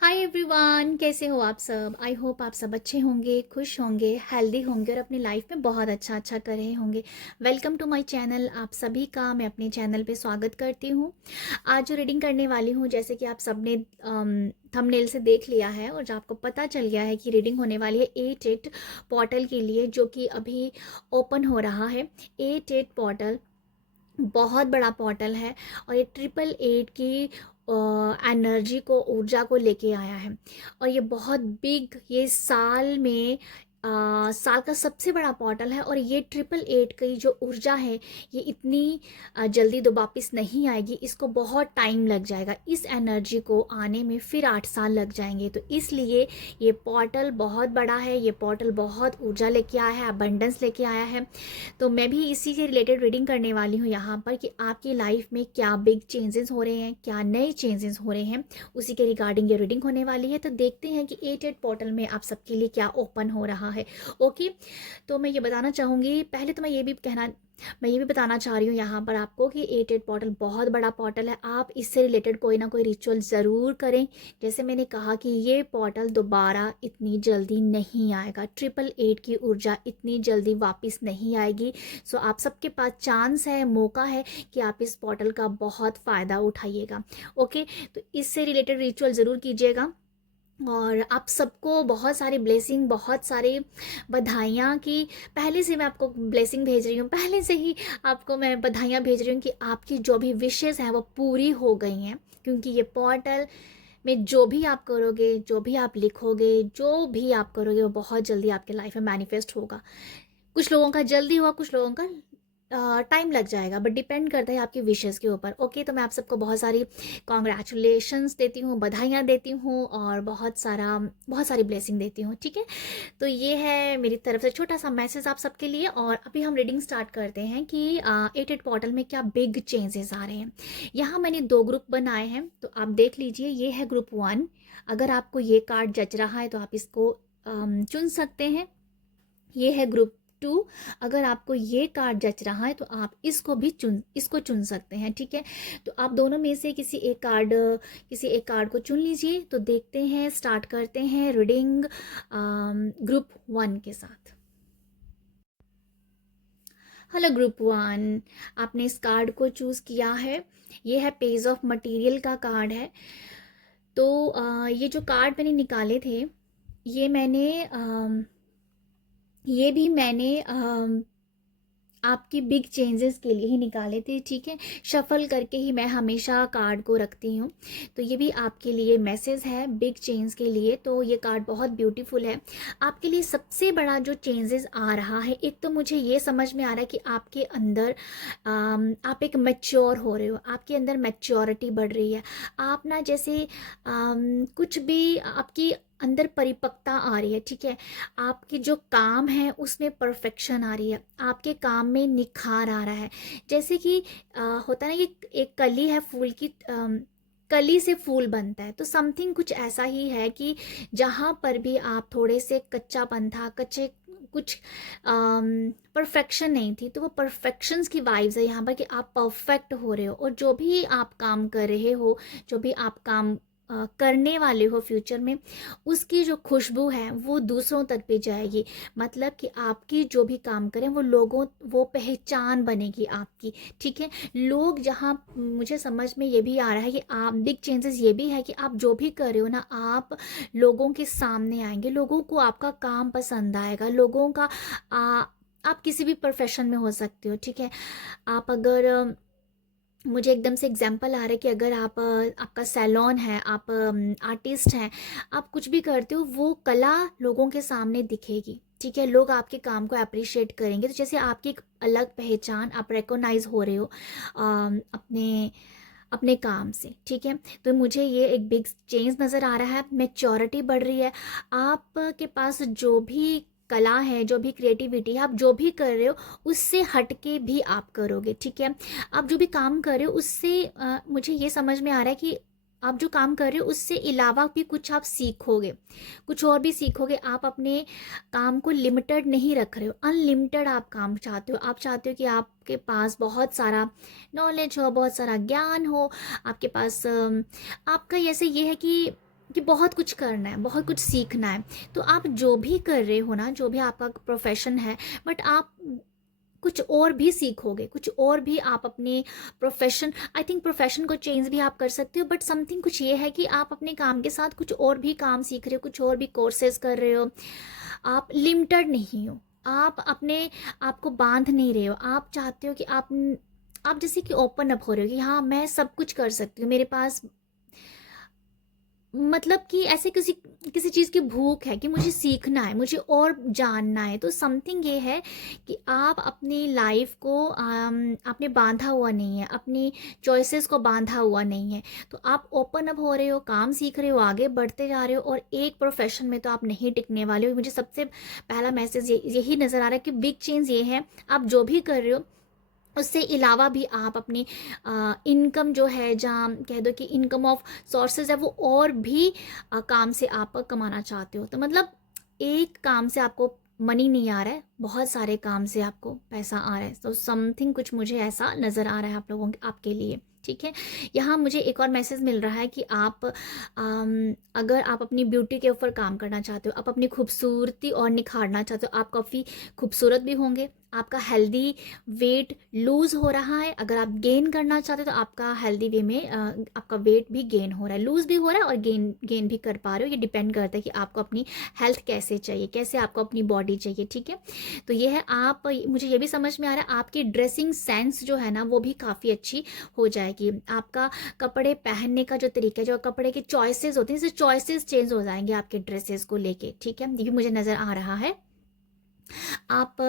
Hi everyone, कैसे हो आप सब। आई होप आप सब अच्छे होंगे, खुश होंगे, हेल्दी होंगे और अपनी लाइफ में बहुत अच्छा अच्छा कर रहे होंगे। Welcome to my channel. आप सभी का मैं अपने चैनल पे स्वागत करती हूँ। आज जो रीडिंग करने वाली हूँ, जैसे कि आप सब ने थंबनेल से देख लिया है और जो आपको पता चल गया है कि रीडिंग होने वाली है 8 पोर्टल के लिए, जो कि अभी ओपन हो रहा है। 8 पोर्टल बहुत बड़ा पोर्टल है और ये 888 की एनर्जी को, ऊर्जा को लेके आया है। और ये बहुत बिग, ये साल में साल का सबसे बड़ा पोर्टल है। और ये 888 की जो ऊर्जा है, ये इतनी जल्दी तो वापस नहीं आएगी। इसको बहुत टाइम लग जाएगा, इस एनर्जी को आने में फिर 8 साल लग जाएंगे। तो इसलिए ये पोर्टल बहुत बड़ा है, ये पोर्टल बहुत ऊर्जा लेके आया है, अबंडेंस लेके आया है। तो मैं भी इसी से रिलेटेड रीडिंग करने वाली हूँ यहाँ पर कि आपकी लाइफ में क्या बिग चेंजेस हो रहे हैं, क्या नए चेंजेस हो रहे हैं, उसी के रिगार्डिंग ये रीडिंग होने वाली है। तो देखते हैं कि 8 पोर्टल में आप सबके लिए क्या ओपन हो रहा है। ओके, तो मैं ये बताना चाहूँगी, पहले तो मैं ये भी बताना चाह रही हूँ यहाँ पर आपको कि 8 पोर्टल बहुत बड़ा पोर्टल है। आप इससे रिलेटेड कोई ना कोई रिचुअल ज़रूर करें। जैसे मैंने कहा कि ये पोर्टल दोबारा इतनी जल्दी नहीं आएगा, 888 की ऊर्जा इतनी जल्दी वापस नहीं आएगी। सो आप सबके पास चांस है, मौका है कि आप इस पोर्टल का बहुत फ़ायदा उठाइएगा। ओके, तो इससे रिलेटेड रिचुअल ज़रूर कीजिएगा। और आप सबको बहुत सारी ब्लेसिंग, बहुत सारी बधाइयाँ कि पहले से मैं आपको ब्लेसिंग भेज रही हूँ, पहले से ही आपको मैं बधाइयाँ भेज रही हूँ कि आपकी जो भी विशेज़ हैं वो पूरी हो गई हैं। क्योंकि ये पोर्टल में जो भी आप करोगे, जो भी आप लिखोगे, जो भी आप करोगे, वो बहुत जल्दी आपके लाइफ में मैनिफेस्ट होगा। कुछ लोगों का जल्दी हुआ, कुछ लोगों का टाइम लग जाएगा, बट डिपेंड करता है आपकी विशेज़ के ऊपर। ओके, तो मैं आप सबको बहुत सारी कॉन्ग्रेचुलेशंस देती हूँ, बधाइयाँ देती हूँ और बहुत सारी ब्लेसिंग देती हूँ। ठीक है, तो ये है मेरी तरफ से छोटा सा मैसेज आप सबके लिए। और अभी हम रीडिंग स्टार्ट करते हैं कि 8 पोर्टल में क्या बिग चेंजेस आ रहे हैं। यहाँ मैंने 2 ग्रुप बनाए हैं, तो आप देख लीजिए। ये है ग्रुप 1। अगर आपको ये कार्ड जच रहा है तो आप इसको चुन सकते हैं। ये है ग्रुप 2। अगर आपको ये कार्ड जच रहा है तो आप इसको चुन सकते हैं। ठीक है, तो आप दोनों में से किसी एक कार्ड को चुन लीजिए। तो देखते हैं, स्टार्ट करते हैं रीडिंग ग्रुप 1 के साथ। हेलो ग्रुप 1, आपने इस कार्ड को चूज़ किया है। ये है पेज ऑफ मटेरियल का कार्ड है। तो ये जो कार्ड मैंने निकाले थे, ये मैंने ये भी मैंने आपकी बिग चेंजेस के लिए ही निकाले थे। ठीक है, शफल करके ही मैं हमेशा कार्ड को रखती हूँ। तो ये भी आपके लिए मैसेज है बिग चेंज के लिए। तो ये कार्ड बहुत ब्यूटीफुल है। आपके लिए सबसे बड़ा जो चेंजेस आ रहा है, एक तो मुझे ये समझ में आ रहा है कि आपके अंदर आप एक मैच्योर हो रहे हो, आपके अंदर मैच्योरिटी बढ़ रही है। आप ना जैसे कुछ भी आपकी अंदर परिपक्वता आ रही है। ठीक है, आपके जो काम है उसमें परफेक्शन आ रही है, आपके काम में निखार आ रहा है। जैसे कि होता है ना कि एक कली है फूल की, कली से फूल बनता है। तो समथिंग कुछ ऐसा ही है कि जहाँ पर भी आप थोड़े से कच्चापन था, कच्चे कुछ परफेक्शन नहीं थी, तो वो परफेक्शंस की वाइब्स है यहाँ पर कि आप परफेक्ट हो रहे हो। और जो भी आप काम कर रहे हो, जो भी आप काम करने वाले हो फ्यूचर में, उसकी जो खुशबू है वो दूसरों तक भी जाएगी। मतलब कि आपकी जो भी काम करें वो पहचान बनेगी आपकी। ठीक है, लोग जहाँ, मुझे समझ में ये भी आ रहा है कि आप बिग चेंजेस ये भी है कि आप जो भी कर रहे हो ना, आप लोगों के सामने आएंगे, लोगों को आपका काम पसंद आएगा। आप किसी भी प्रोफेशन में हो सकते हो। ठीक है, आप अगर मुझे एकदम से एग्जांपल आ रहा है कि अगर आपका सैलून है, आप आर्टिस्ट हैं, आप कुछ भी करते हो, वो कला लोगों के सामने दिखेगी। ठीक है, लोग आपके काम को अप्रिशिएट करेंगे। तो जैसे आपकी एक अलग पहचान, आप रिकॉग्नाइज हो रहे हो अपने अपने काम से। ठीक है, तो मुझे ये एक बिग चेंज नज़र आ रहा है, मैच्योरिटी बढ़ रही है। आपके पास जो भी कला है, जो भी क्रिएटिविटी है, आप जो भी कर रहे हो उससे हट के भी आप करोगे। ठीक है, आप जो भी काम कर रहे हो उससे मुझे ये समझ में आ रहा है कि आप जो काम कर रहे हो उससे अलावा भी कुछ आप सीखोगे, कुछ और भी सीखोगे। आप अपने काम को लिमिटेड नहीं रख रहे हो, अनलिमिटेड आप काम चाहते हो। आप चाहते हो कि आपके पास बहुत सारा नॉलेज हो, बहुत सारा ज्ञान हो आपके पास। आपका ऐसे ये है कि कि बहुत कुछ करना है, बहुत कुछ सीखना है। तो आप जो भी कर रहे हो ना, जो भी आपका प्रोफेशन है, बट आप कुछ और भी सीखोगे, कुछ और भी आप अपने प्रोफेशन, आई थिंक प्रोफेशन को चेंज भी आप कर सकते हो, बट समथिंग कुछ ये है कि आप अपने काम के साथ कुछ और भी काम सीख रहे हो, कुछ और भी कोर्सेज कर रहे हो। आप लिमिटेड नहीं हो, आप अपने आप को बांध नहीं रहे हो। आप चाहते हो कि आप जैसे कि ओपन अप हो रहे हो कि हाँ मैं सब कुछ कर सकती हूँ, मेरे पास मतलब कि ऐसे किसी किसी चीज़ की भूख है कि मुझे सीखना है, मुझे और जानना है। तो समथिंग ये है कि आप अपनी लाइफ को आपने बांधा हुआ नहीं है, अपनी चॉइसेस को बांधा हुआ नहीं है। तो आप ओपन अप हो रहे हो, काम सीख रहे हो, आगे बढ़ते जा रहे हो, और एक प्रोफेशन में तो आप नहीं टिकने वाले हो। मुझे सबसे पहला मैसेज यही नज़र आ रहा है कि बिग चेंज ये है, आप जो भी कर रहे हो उससे अलावा भी आप अपनी इनकम जो है, जहाँ कह दो कि इनकम ऑफ सोर्सेज है, वो और भी काम से आप कमाना चाहते हो। तो मतलब एक काम से आपको मनी नहीं आ रहा है, बहुत सारे काम से आपको पैसा आ रहा है। तो समथिंग कुछ मुझे ऐसा नज़र आ रहा है आप लोगों के, आपके लिए। ठीक है, यहाँ मुझे एक और मैसेज मिल रहा है कि आप अगर आप अपनी ब्यूटी के ऊपर काम करना चाहते हो, आप अपनी खूबसूरती और निखारना चाहते हो, आप काफ़ी खूबसूरत भी होंगे, आपका हेल्दी वेट लूज हो रहा है। अगर आप गेन करना चाहते हो तो आपका हेल्दी वे में आपका वेट भी गेन हो रहा है, लूज भी हो रहा है और गेन गेन भी कर पा रहे हो। ये डिपेंड करता है कि आपको अपनी हेल्थ कैसे चाहिए, कैसे आपको अपनी बॉडी चाहिए। ठीक है, तो ये है। आप, मुझे ये भी समझ में आ रहा है आपकी ड्रेसिंग सेंस जो है ना वो भी काफ़ी अच्छी हो जाएगी। आपका कपड़े पहनने का जो तरीका है, जो कपड़े के चॉइसेस होते हैं, जैसे चॉइसेस चेंज हो जाएंगे आपके ड्रेसेस को लेके। ठीक है, ये भी मुझे नज़र आ रहा है। आप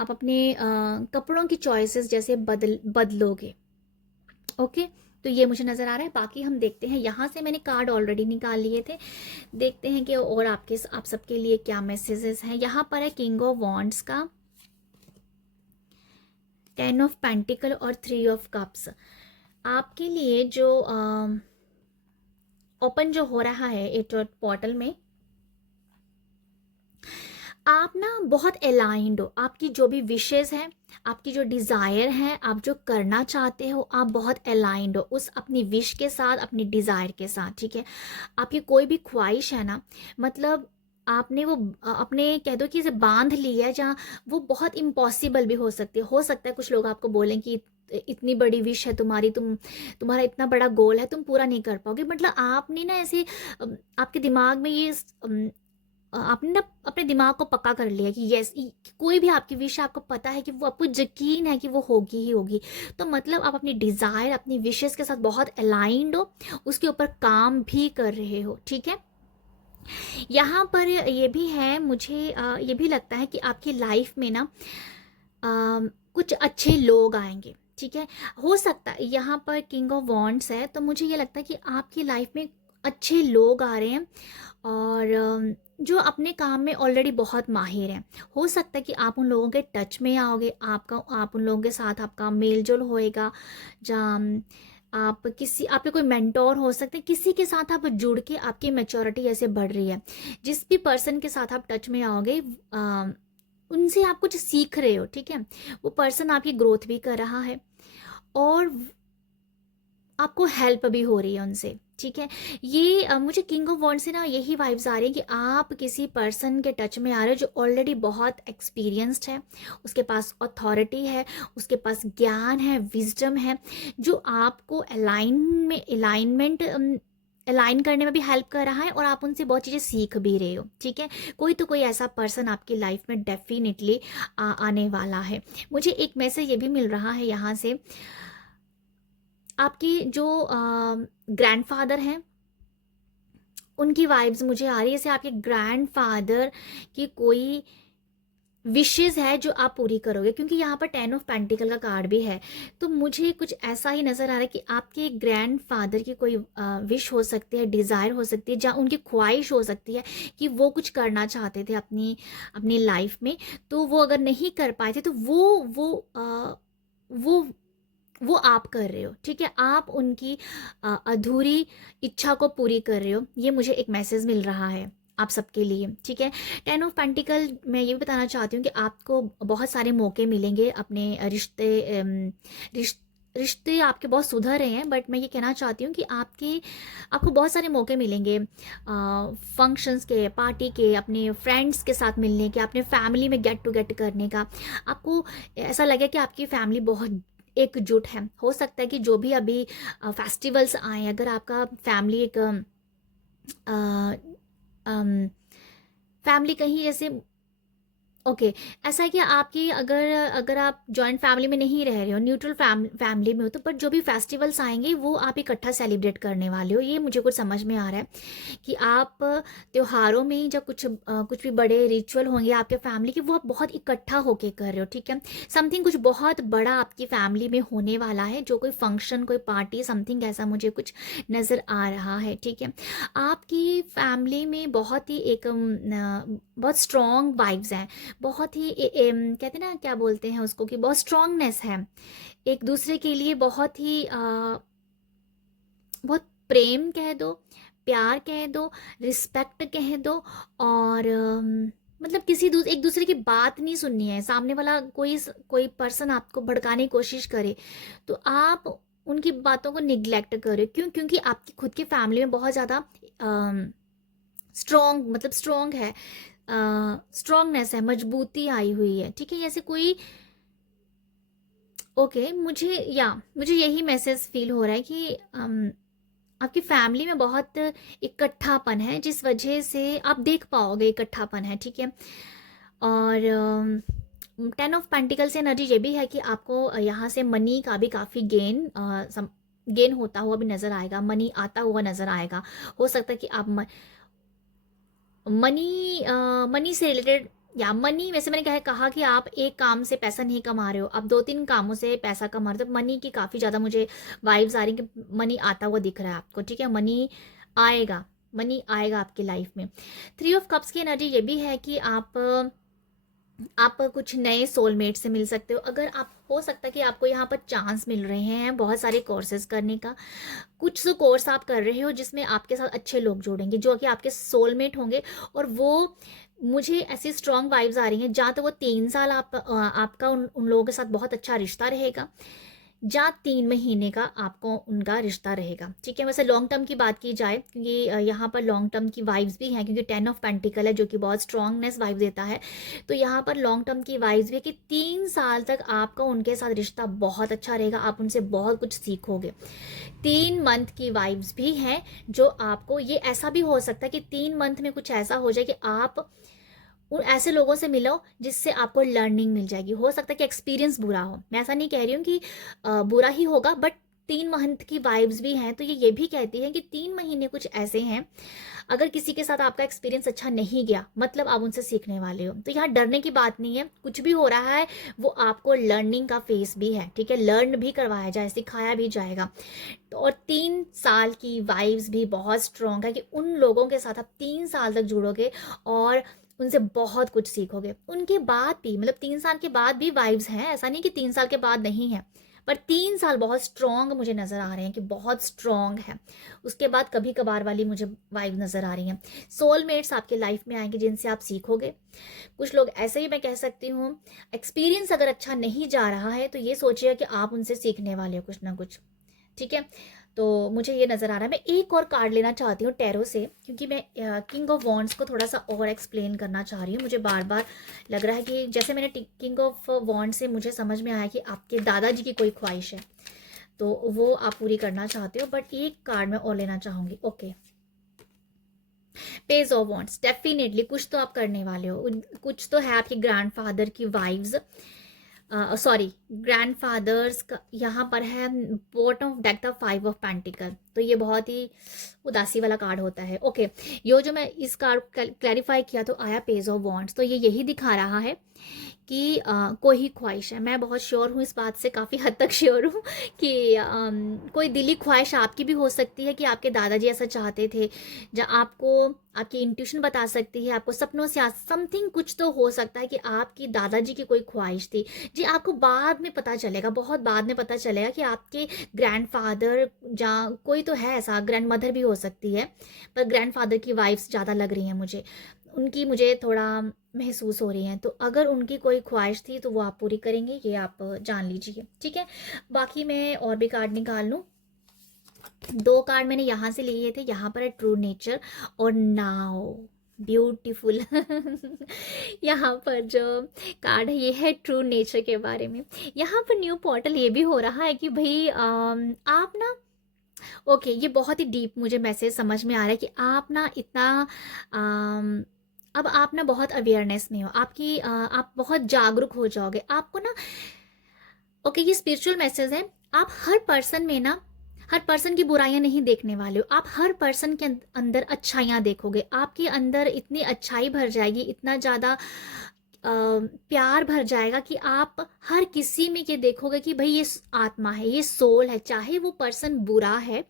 अपने कपड़ों की चॉइसेस जैसे बदलोगे। ओके, तो ये मुझे नज़र आ रहा है। बाकी हम देखते हैं, यहाँ से मैंने कार्ड ऑलरेडी निकाल लिए थे, देखते हैं कि और आप सबके लिए क्या मैसेजेस हैं। यहाँ पर है किंग ऑफ वॉन्ड्स का, 10 ऑफ पेंटिकल और 3 ऑफ कप्स। आपके लिए जो ओपन जो हो रहा है एट पोर्टल में, आप ना बहुत अलाइंड हो, आपकी जो भी विशेज़ हैं, आपकी जो डिज़ायर है, आप जो करना चाहते हो, आप बहुत अलाइंड हो उस अपनी विश के साथ, अपनी डिज़ायर के साथ। ठीक है, आपकी कोई भी ख्वाहिश है ना, मतलब आपने वो अपने कह दो कि इसे बांध लिया है, जहाँ वो बहुत इम्पॉसिबल भी हो सकती है। हो सकता है कुछ लोग आपको बोलें कि इतनी बड़ी विश है तुम्हारी, तुम्हारा इतना बड़ा गोल है, तुम पूरा नहीं कर पाओगे। मतलब आपने ना ऐसे आपके दिमाग में ये आपने ना अपने दिमाग को पक्का कर लिया कि यस, कोई भी आपकी विश आपको पता है कि वो, आपको यकीन है कि वो होगी ही होगी। तो मतलब आप अपनी डिज़ायर, अपनी विशेस के साथ बहुत अलाइंड हो, उसके ऊपर काम भी कर रहे हो। ठीक है, यहाँ पर ये भी है, मुझे ये भी लगता है कि आपकी लाइफ में ना कुछ अच्छे लोग आएंगे। ठीक है, हो सकता है यहाँ पर किंग ऑफ वॉन्ड्स है, तो मुझे ये लगता है कि आपकी लाइफ में अच्छे लोग आ रहे हैं, और जो अपने काम में ऑलरेडी बहुत माहिर हैं। हो सकता है कि आप उन लोगों के टच में आओगे, आप उन लोगों के साथ आपका मेल जोल होएगा, जहाँ आपके कोई मेंटोर हो सकते हैं, किसी के साथ आप जुड़ के आपकी मैच्योरिटी ऐसे बढ़ रही है। जिस भी पर्सन के साथ आप टच में आओगे, उनसे आप कुछ सीख रहे हो। ठीक है, वो पर्सन आपकी ग्रोथ भी कर रहा है और आपको हेल्प भी हो रही है उनसे। ठीक है, ये मुझे किंग ऑफ वॉन्ड से ना यही वाइब्स आ रही है कि आप किसी पर्सन के टच में आ रहे हो जो ऑलरेडी बहुत एक्सपीरियंस्ड है, उसके पास अथॉरिटी है, उसके पास ज्ञान है, विजडम है, जो आपको अलाइनमेंट अलाइन करने में भी हेल्प कर रहा है, और आप उनसे बहुत चीज़ें सीख भी रहे हो। ठीक है, कोई तो कोई ऐसा पर्सन आपकी लाइफ में डेफिनेटली आने वाला है। मुझे एक मैसेज ये भी मिल रहा है यहाँ से, आपके जो ग्रैंडफादर हैं उनकी वाइब्स मुझे आ रही है, जैसे आपके ग्रैंडफादर की कोई विशेस है जो आप पूरी करोगे, क्योंकि यहाँ पर 10 ऑफ पेंटिकल का कार्ड भी है। तो मुझे कुछ ऐसा ही नज़र आ रहा है कि आपके ग्रैंडफादर की कोई विश हो सकती है, डिज़ायर हो सकती है, जहाँ उनकी ख्वाहिश हो सकती है कि वो कुछ करना चाहते थे अपनी अपनी लाइफ में, तो वो अगर नहीं कर पाए थे, तो वो वो आप कर रहे हो। ठीक है, आप उनकी अधूरी इच्छा को पूरी कर रहे हो। ये मुझे एक मैसेज मिल रहा है आप सबके लिए। ठीक है, 10 ऑफ पेंटिकल, मैं ये भी बताना चाहती हूँ कि आपको बहुत सारे मौके मिलेंगे अपने रिश्ते रिश्ते आपके बहुत सुधर रहे हैं, बट मैं ये कहना चाहती हूँ कि आपको बहुत सारे मौके मिलेंगे फंक्शंस के, पार्टी के, अपने फ्रेंड्स के साथ मिलने के, अपने फैमिली में गेट टू गेट करने का। आपको ऐसा लगे कि आपकी फैमिली बहुत एकजुट है। हो सकता है कि जो भी अभी फेस्टिवल्स आए, अगर आपका फैमिली एक फैमिली कहीं जैसे ओके ऐसा है कि आपकी अगर अगर आप जॉइंट फैमिली में नहीं रह रहे हो, न्यूट्रल फैमिली में हो, तो पर जो भी फेस्टिवल्स आएंगे वो आप इकट्ठा सेलिब्रेट करने वाले हो। ये मुझे कुछ समझ में आ रहा है कि आप त्योहारों में जब कुछ भी बड़े रिचुअल होंगे आपके फैमिली के, वो आप बहुत इकट्ठा होके कर रहे हो, ठीक है। समथिंग कुछ बहुत बड़ा आपकी फैमिली में होने वाला है, जो कोई फंक्शन, कोई पार्टी, समथिंग ऐसा मुझे कुछ नज़र आ रहा है, ठीक है। आपकी फैमिली में बहुत ही एक बहुत स्ट्रॉन्ग वाइब्स हैं, बहुत ही कहते हैं ना, क्या बोलते हैं उसको, कि बहुत स्ट्रांगनेस है एक दूसरे के लिए, बहुत ही बहुत प्रेम कह दो, प्यार कह दो, रिस्पेक्ट कह दो। और मतलब एक दूसरे की बात नहीं सुननी है। सामने वाला कोई पर्सन आपको भड़काने की कोशिश करे तो आप उनकी बातों को निग्लेक्ट करें। क्यों? क्योंकि आपकी खुद की फैमिली में बहुत ज़्यादा स्ट्रॉन्ग, मतलब स्ट्रॉन्ग है, स्ट्रॉन्गनेस है, मजबूती आई हुई है, ठीक है। जैसे कोई ओके मुझे यही मैसेज फील हो रहा है कि आपकी फैमिली में बहुत इकट्ठापन है, जिस वजह से आप देख पाओगे इकट्ठापन है, ठीक है। और 10 ऑफ पेंटिकल से एनर्जी ये भी है कि आपको यहाँ से मनी का भी काफ़ी गेन होता हुआ भी नज़र आएगा, मनी आता हुआ नज़र आएगा। हो सकता है कि आप मनी से रिलेटेड, या मनी वैसे मैंने कहा कि आप एक काम से पैसा नहीं कमा रहे हो, आप 2-3 कामों से पैसा कमा रहे हो। तो मनी की काफ़ी ज़्यादा मुझे वाइब्स आ रही कि मनी आता हुआ दिख रहा है आपको, ठीक है। आएगा मनी आएगा आपकी लाइफ में। 3 ऑफ कप्स की एनर्जी ये भी है कि आप कुछ नए सोलमेट से मिल सकते हो। अगर आप, हो सकता है कि आपको यहाँ पर चांस मिल रहे हैं बहुत सारे कोर्सेज करने का। कुछ तो कोर्स आप कर रहे हो जिसमें आपके साथ अच्छे लोग जुड़ेंगे, जो कि आपके सोलमेट होंगे। और वो मुझे ऐसी स्ट्रॉन्ग वाइब्स आ रही हैं, जहाँ तो वो 3 साल आपका उन लोगों के साथ बहुत अच्छा रिश्ता रहेगा, जहाँ 3 महीने का आपको उनका रिश्ता रहेगा, ठीक है। वैसे लॉन्ग टर्म की बात की जाए, क्योंकि यहाँ पर लॉन्ग टर्म की वाइब्स भी हैं, क्योंकि 10 ऑफ पेंटिकल है जो कि बहुत स्ट्रॉन्गनेस वाइब देता है। तो यहाँ पर लॉन्ग टर्म की वाइब्स भी है कि 3 साल तक आपका उनके साथ रिश्ता बहुत अच्छा रहेगा, आप उनसे बहुत कुछ सीखोगे। 3 मंथ की वाइब्स भी हैं, जो आपको, ये ऐसा भी हो सकता है कि 3 मंथ में कुछ ऐसा हो जाए कि आप उन ऐसे लोगों से मिलो जिससे आपको लर्निंग मिल जाएगी। हो सकता है कि एक्सपीरियंस बुरा हो, मैं ऐसा नहीं कह रही हूँ कि बुरा ही होगा, बट 3 मंथ की वाइब्स भी हैं। तो ये भी कहती है कि 3 महीने कुछ ऐसे हैं, अगर किसी के साथ आपका एक्सपीरियंस अच्छा नहीं गया, मतलब आप उनसे सीखने वाले हो। तो यहाँ डरने की बात नहीं है, कुछ भी हो रहा है वो आपको लर्निंग का फेस भी है, ठीक है। लर्न भी करवाया जाए, सिखाया भी जाएगा। तो और 3 साल की वाइब्स भी बहुत स्ट्रॉन्ग है कि उन लोगों के साथ आप 3 साल तक जुड़ोगे और उनसे बहुत कुछ सीखोगे। उनके बाद भी, मतलब 3 साल के बाद भी वाइब्स हैं, ऐसा नहीं कि 3 साल के बाद नहीं है, पर 3 साल बहुत स्ट्रॉन्ग मुझे नज़र आ रहे हैं कि बहुत स्ट्रॉन्ग है। उसके बाद कभी कभार वाली मुझे वाइब नज़र आ रही हैं। सोलमेट्स आपके लाइफ में आएंगे जिनसे आप सीखोगे। कुछ लोग ऐसे ही, मैं कह सकती हूँ, एक्सपीरियंस अगर अच्छा नहीं जा रहा है तो ये सोचिए कि आप उनसे सीखने वाले हो कुछ ना कुछ, ठीक है। तो मुझे ये नज़र आ रहा है। मैं एक और कार्ड लेना चाहती हूँ टैरो से, क्योंकि मैं किंग ऑफ वॉन्ड्स को थोड़ा सा और एक्सप्लेन करना चाह रही हूँ। मुझे बार बार लग रहा है कि जैसे मैंने किंग ऑफ वॉन्ड से मुझे समझ में आया कि आपके दादाजी की कोई ख्वाहिश है, तो वो आप पूरी करना चाहते हो। बट एक कार्ड मैं और लेना चाहूँगी। Okay, page of wands, definitely कुछ तो आप करने वाले हो, कुछ तो है। आपके ग्रैंडफादर की वाइव्स, सॉरी, ग्रैंडफादर्स का यहाँ पर है bottom of deck the 5 of pentacle. तो ये बहुत ही उदासी वाला कार्ड होता है। ओके, यो जो मैं इस कार्ड क्लैरिफाई किया तो आया पेज ऑफ वॉन्ड्स। तो ये यही दिखा रहा है कि कोई ख्वाहिश है। मैं बहुत श्योर हूँ इस बात से, काफ़ी हद तक श्योर हूँ कि कोई दिली ख्वाहिश आपकी भी हो सकती है कि आपके दादाजी ऐसा चाहते थे, जहाँ आपको आपकी इंट्यूशन बता सकती है, आपको सपनों से समथिंग कुछ तो हो सकता है कि आपकी दादाजी की कोई ख्वाहिश थी जी। आपको बाद में पता चलेगा, बहुत बाद में पता चलेगा कि आपके ग्रैंडफादर, जहाँ कोई तो है ऐसा, ग्रैंड मदर भी हो सकती है, पर ग्रैंडफादर की वाइफ्स ज़्यादा लग रही हैं मुझे। उनकी मुझे थोड़ा महसूस हो रही हैं। तो अगर उनकी कोई ख्वाहिश थी तो वो आप पूरी करेंगे, ये आप जान लीजिए, ठीक है। बाकी मैं और भी कार्ड निकाल लूँ। 2 कार्ड मैंने यहाँ से लिए थे, यहाँ पर है ट्रू नेचर और नाउ ब्यूटीफुल। यहाँ पर जो कार्ड है ये है ट्रू नेचर के बारे में। यहाँ पर न्यू पोर्टल ये भी हो रहा है कि भाई आप ना, ओके, ये बहुत ही डीप मुझे मैसेज समझ में आ रहा है कि आप ना इतना अम, अब आप ना बहुत अवेयरनेस में हो, आपकी आप बहुत जागरूक हो जाओगे आपको ना। ओके, ये स्पिरिचुअल मैसेज है। आप हर पर्सन में ना, हर पर्सन की बुराइयां नहीं देखने वाले हो, आप हर पर्सन के अंदर अच्छाइयां देखोगे। आपके अंदर इतनी अच्छाई भर जाएगी, इतना ज़्यादा प्यार भर जाएगा कि आप हर किसी में ये देखोगे कि भाई ये आत्मा है, ये सोल है, चाहे वो पर्सन बुरा है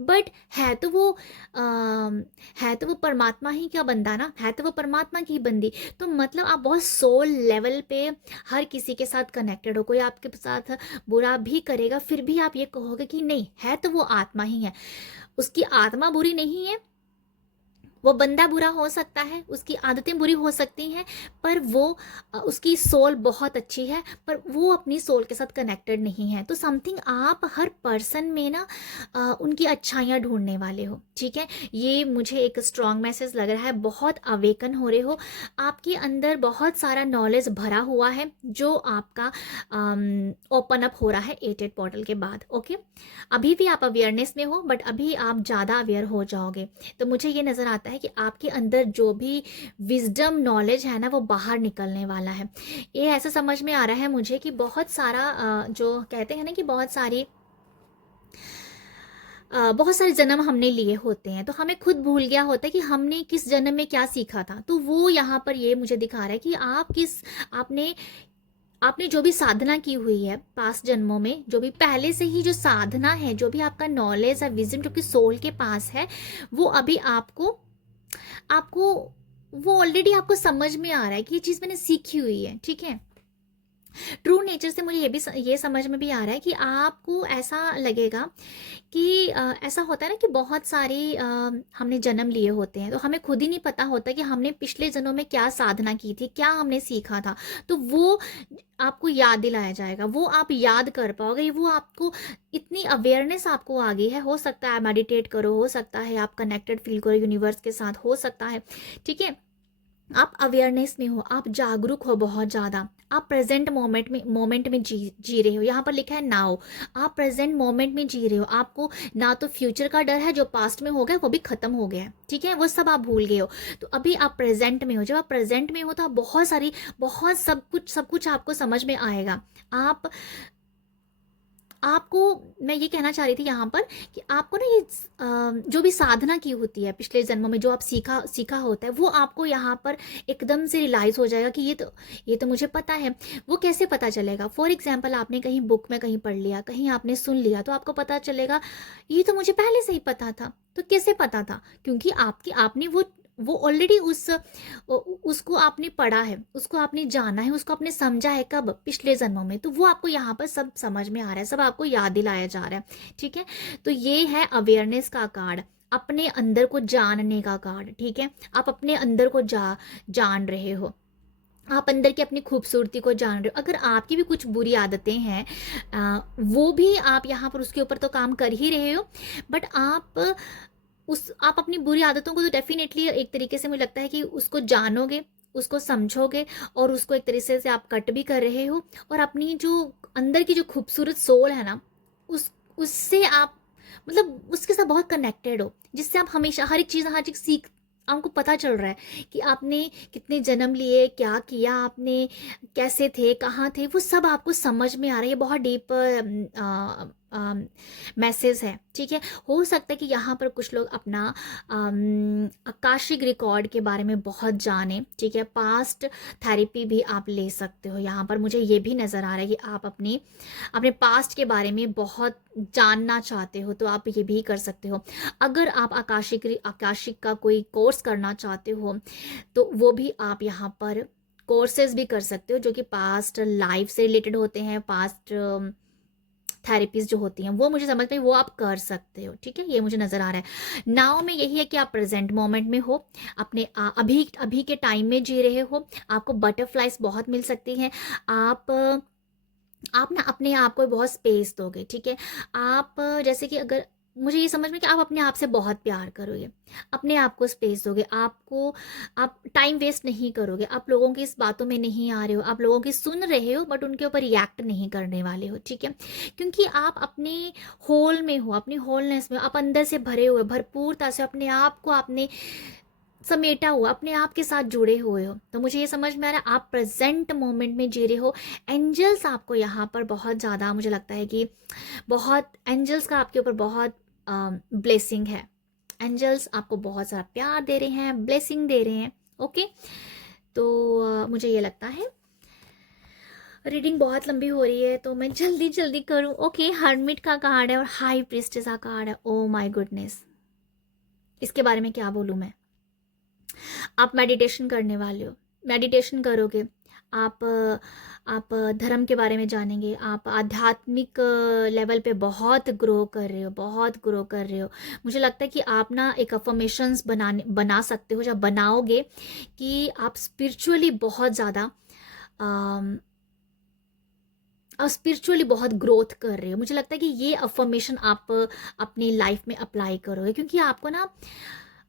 बट है तो वो परमात्मा ही का बंदा ना, है तो वो परमात्मा की ही बंदी। तो मतलब आप बहुत सोल लेवल पे हर किसी के साथ कनेक्टेड हो। कोई आपके साथ बुरा भी करेगा फिर भी आप ये कहोगे कि नहीं, है तो वो आत्मा ही है, उसकी आत्मा बुरी नहीं है, वो बंदा बुरा हो सकता है, उसकी आदतें बुरी हो सकती हैं, पर वो उसकी सोल बहुत अच्छी है, पर वो अपनी सोल के साथ कनेक्टेड नहीं है। तो समथिंग आप हर पर्सन में ना उनकी अच्छाइयाँ ढूंढने वाले हो, ठीक है। ये मुझे एक स्ट्रॉन्ग मैसेज लग रहा है। बहुत अवेकन हो रहे हो, आपके अंदर बहुत सारा नॉलेज भरा हुआ है जो आपका ओपन अप हो रहा है 8 पोर्टल के बाद। ओके, अभी भी आप अवेयरनेस में हो बट अभी आप ज़्यादा अवेयर हो जाओगे। तो मुझे ये नज़र आता है कि आपके अंदर जो भी विजडम नॉलेज है ना वो बाहर निकलने वाला है। ये ऐसा समझ में आ रहा है मुझे कि बहुत सारा जो कहते हैं ना कि बहुत सारे जन्म हमने लिए होते हैं, तो हमें खुद भूल गया होता है कि हमने किस जन्म में क्या सीखा था। तो वो यहाँ पर ये मुझे दिखा रहा है कि आपने आपने जो भी साधना की हुई है पास्ट जन्मों में, जो भी पहले से ही जो साधना है, जो भी आपका नॉलेज है, विजन जो कि सोल के पास है, वो अभी आपको आपको वो ऑलरेडी आपको समझ में आ रहा है कि ये चीज़ मैंने सीखी हुई है, ठीक है। ट्रू नेचर से मुझे ये समझ में भी आ रहा है कि आपको ऐसा लगेगा कि ऐसा होता है ना कि बहुत सारी हमने जन्म लिए होते हैं तो हमें खुद ही नहीं पता होता कि हमने पिछले जन्मों में क्या साधना की थी, क्या हमने सीखा था। तो वो आपको याद दिलाया जाएगा, वो आप याद कर पाओगे, वो आपको इतनी अवेयरनेस आपको आ गई है। हो सकता है मेडिटेट करो, हो सकता है आप कनेक्टेड फील करो यूनिवर्स के साथ, हो सकता है, ठीक है। आप अवेयरनेस में हो, आप जागरूक हो बहुत ज़्यादा, आप प्रेजेंट मोमेंट में जी रहे हो। यहाँ पर लिखा है नाउ, आप प्रेजेंट मोमेंट में जी रहे हो। आपको ना तो फ्यूचर का डर है, जो पास्ट में हो गया वो भी खत्म हो गया है, ठीक है, वो सब आप भूल गए हो। तो अभी आप प्रेजेंट में हो। जब आप प्रेजेंट में हो तो आप बहुत सब कुछ आपको समझ में आएगा। आपको मैं ये कहना चाह रही थी यहाँ पर कि आपको ना ये जो भी साधना की होती है पिछले जन्मों में, जो आप सीखा होता है, वो आपको यहाँ पर एकदम से रियलाइज़ हो जाएगा कि ये तो मुझे पता है। वो कैसे पता चलेगा? फॉर एग्जांपल आपने कहीं बुक में कहीं पढ़ लिया, कहीं आपने सुन लिया, तो आपको पता चलेगा ये तो मुझे पहले से ही पता था। तो कैसे पता था? क्योंकि आपने वो ऑलरेडी उसको आपने पढ़ा है, उसको आपने जाना है, उसको आपने समझा है, कब? पिछले जन्मों में। तो वो आपको यहाँ पर सब समझ में आ रहा है, सब आपको याद दिलाया जा रहा है, ठीक है। तो ये है अवेयरनेस का कार्ड, अपने अंदर को जानने का कार्ड, ठीक है। आप अपने अंदर को जान रहे हो, आप अंदर की अपनी खूबसूरती को जान रहे हो। अगर आपकी भी कुछ बुरी आदतें हैं, वो भी आप यहाँ पर उसके ऊपर तो काम कर ही रहे हो, बट आप अपनी बुरी आदतों को तो डेफिनेटली एक तरीके से मुझे लगता है कि उसको जानोगे, उसको समझोगे और उसको एक तरीके से आप कट भी कर रहे हो। और अपनी जो अंदर की जो खूबसूरत सोल है ना, उससे आप मतलब उसके साथ बहुत कनेक्टेड हो, जिससे आप हमेशा हर एक सीख आपको पता चल रहा है कि आपने कितने जन्म लिए, क्या किया आपने, कैसे थे, कहाँ थे, वो सब आपको समझ में आ रहा है। ये बहुत डीप मैसेज है, ठीक है। हो सकता है कि यहाँ पर कुछ लोग अपना आकाशिक रिकॉर्ड के बारे में बहुत जाने, ठीक है। पास्ट थेरेपी भी आप ले सकते हो। यहाँ पर मुझे ये भी नज़र आ रहा है कि आप अपने पास्ट के बारे में बहुत जानना चाहते हो, तो आप ये भी कर सकते हो। अगर आप आकाशिक का कोई कोर्स करना चाहते हो तो वो भी आप यहाँ पर कोर्सेज भी कर सकते हो, जो कि पास्ट लाइफ से रिलेटेड होते हैं, पास्ट थेरेपीज जो होती हैं वो मुझे समझ में, वो आप कर सकते हो, ठीक है, ये मुझे नज़र आ रहा है। नाउ में यही है कि आप प्रेजेंट मोमेंट में हो, अपने अभी अभी के टाइम में जी रहे हो। आपको बटरफ्लाइज बहुत मिल सकती हैं। आप ना अपने आप को बहुत स्पेस दोगे, ठीक है। आप जैसे कि अगर मुझे ये समझ में कि आप अपने आप से बहुत प्यार करोगे, अपने आप को स्पेस दोगे, आप टाइम वेस्ट नहीं करोगे, आप लोगों की इस बातों में नहीं आ रहे हो, आप लोगों की सुन रहे हो बट उनके ऊपर रिएक्ट नहीं करने वाले हो, ठीक है। क्योंकि आप अपने होल में हो, अपनी होलनेस में, आप अंदर से भरे हुए, भरपूरता से अपने आप को आपने समेटा हुआ, अपने आप के साथ जुड़े हुए हो। तो मुझे ये समझ में आ रहा है आप प्रेजेंट मोमेंट में जी रहे हो। एंजल्स आपको यहाँ पर बहुत ज़्यादा, मुझे लगता है कि बहुत एंजल्स का आपके ऊपर बहुत ब्लेसिंग है। एंजल्स आपको बहुत सारा प्यार दे रहे हैं, ब्लेसिंग दे रहे हैं। ओके, तो मुझे ये लगता है रीडिंग बहुत लंबी हो रही है तो मैं जल्दी जल्दी करूं। ओके, हर्मिट का कार्ड है और हाई प्रीस्टेस का कार्ड है। ओ माय गुडनेस, इसके बारे में क्या बोलूं मैं। आप मेडिटेशन करने वाले हो, मेडिटेशन करोगे, आप आप धर्म के बारे में जानेंगे, आप आध्यात्मिक लेवल पे बहुत ग्रो कर रहे हो, बहुत ग्रो कर रहे हो। मुझे लगता है कि आप ना एक अफर्मेशंस बना सकते हो, जब बनाओगे कि आप स्पिरिचुअली बहुत ज़्यादा स्पिरिचुअली बहुत ग्रोथ कर रहे हो। मुझे लगता है कि ये अफर्मेशन आप अपनी लाइफ में अप्लाई करोगे, क्योंकि आपको ना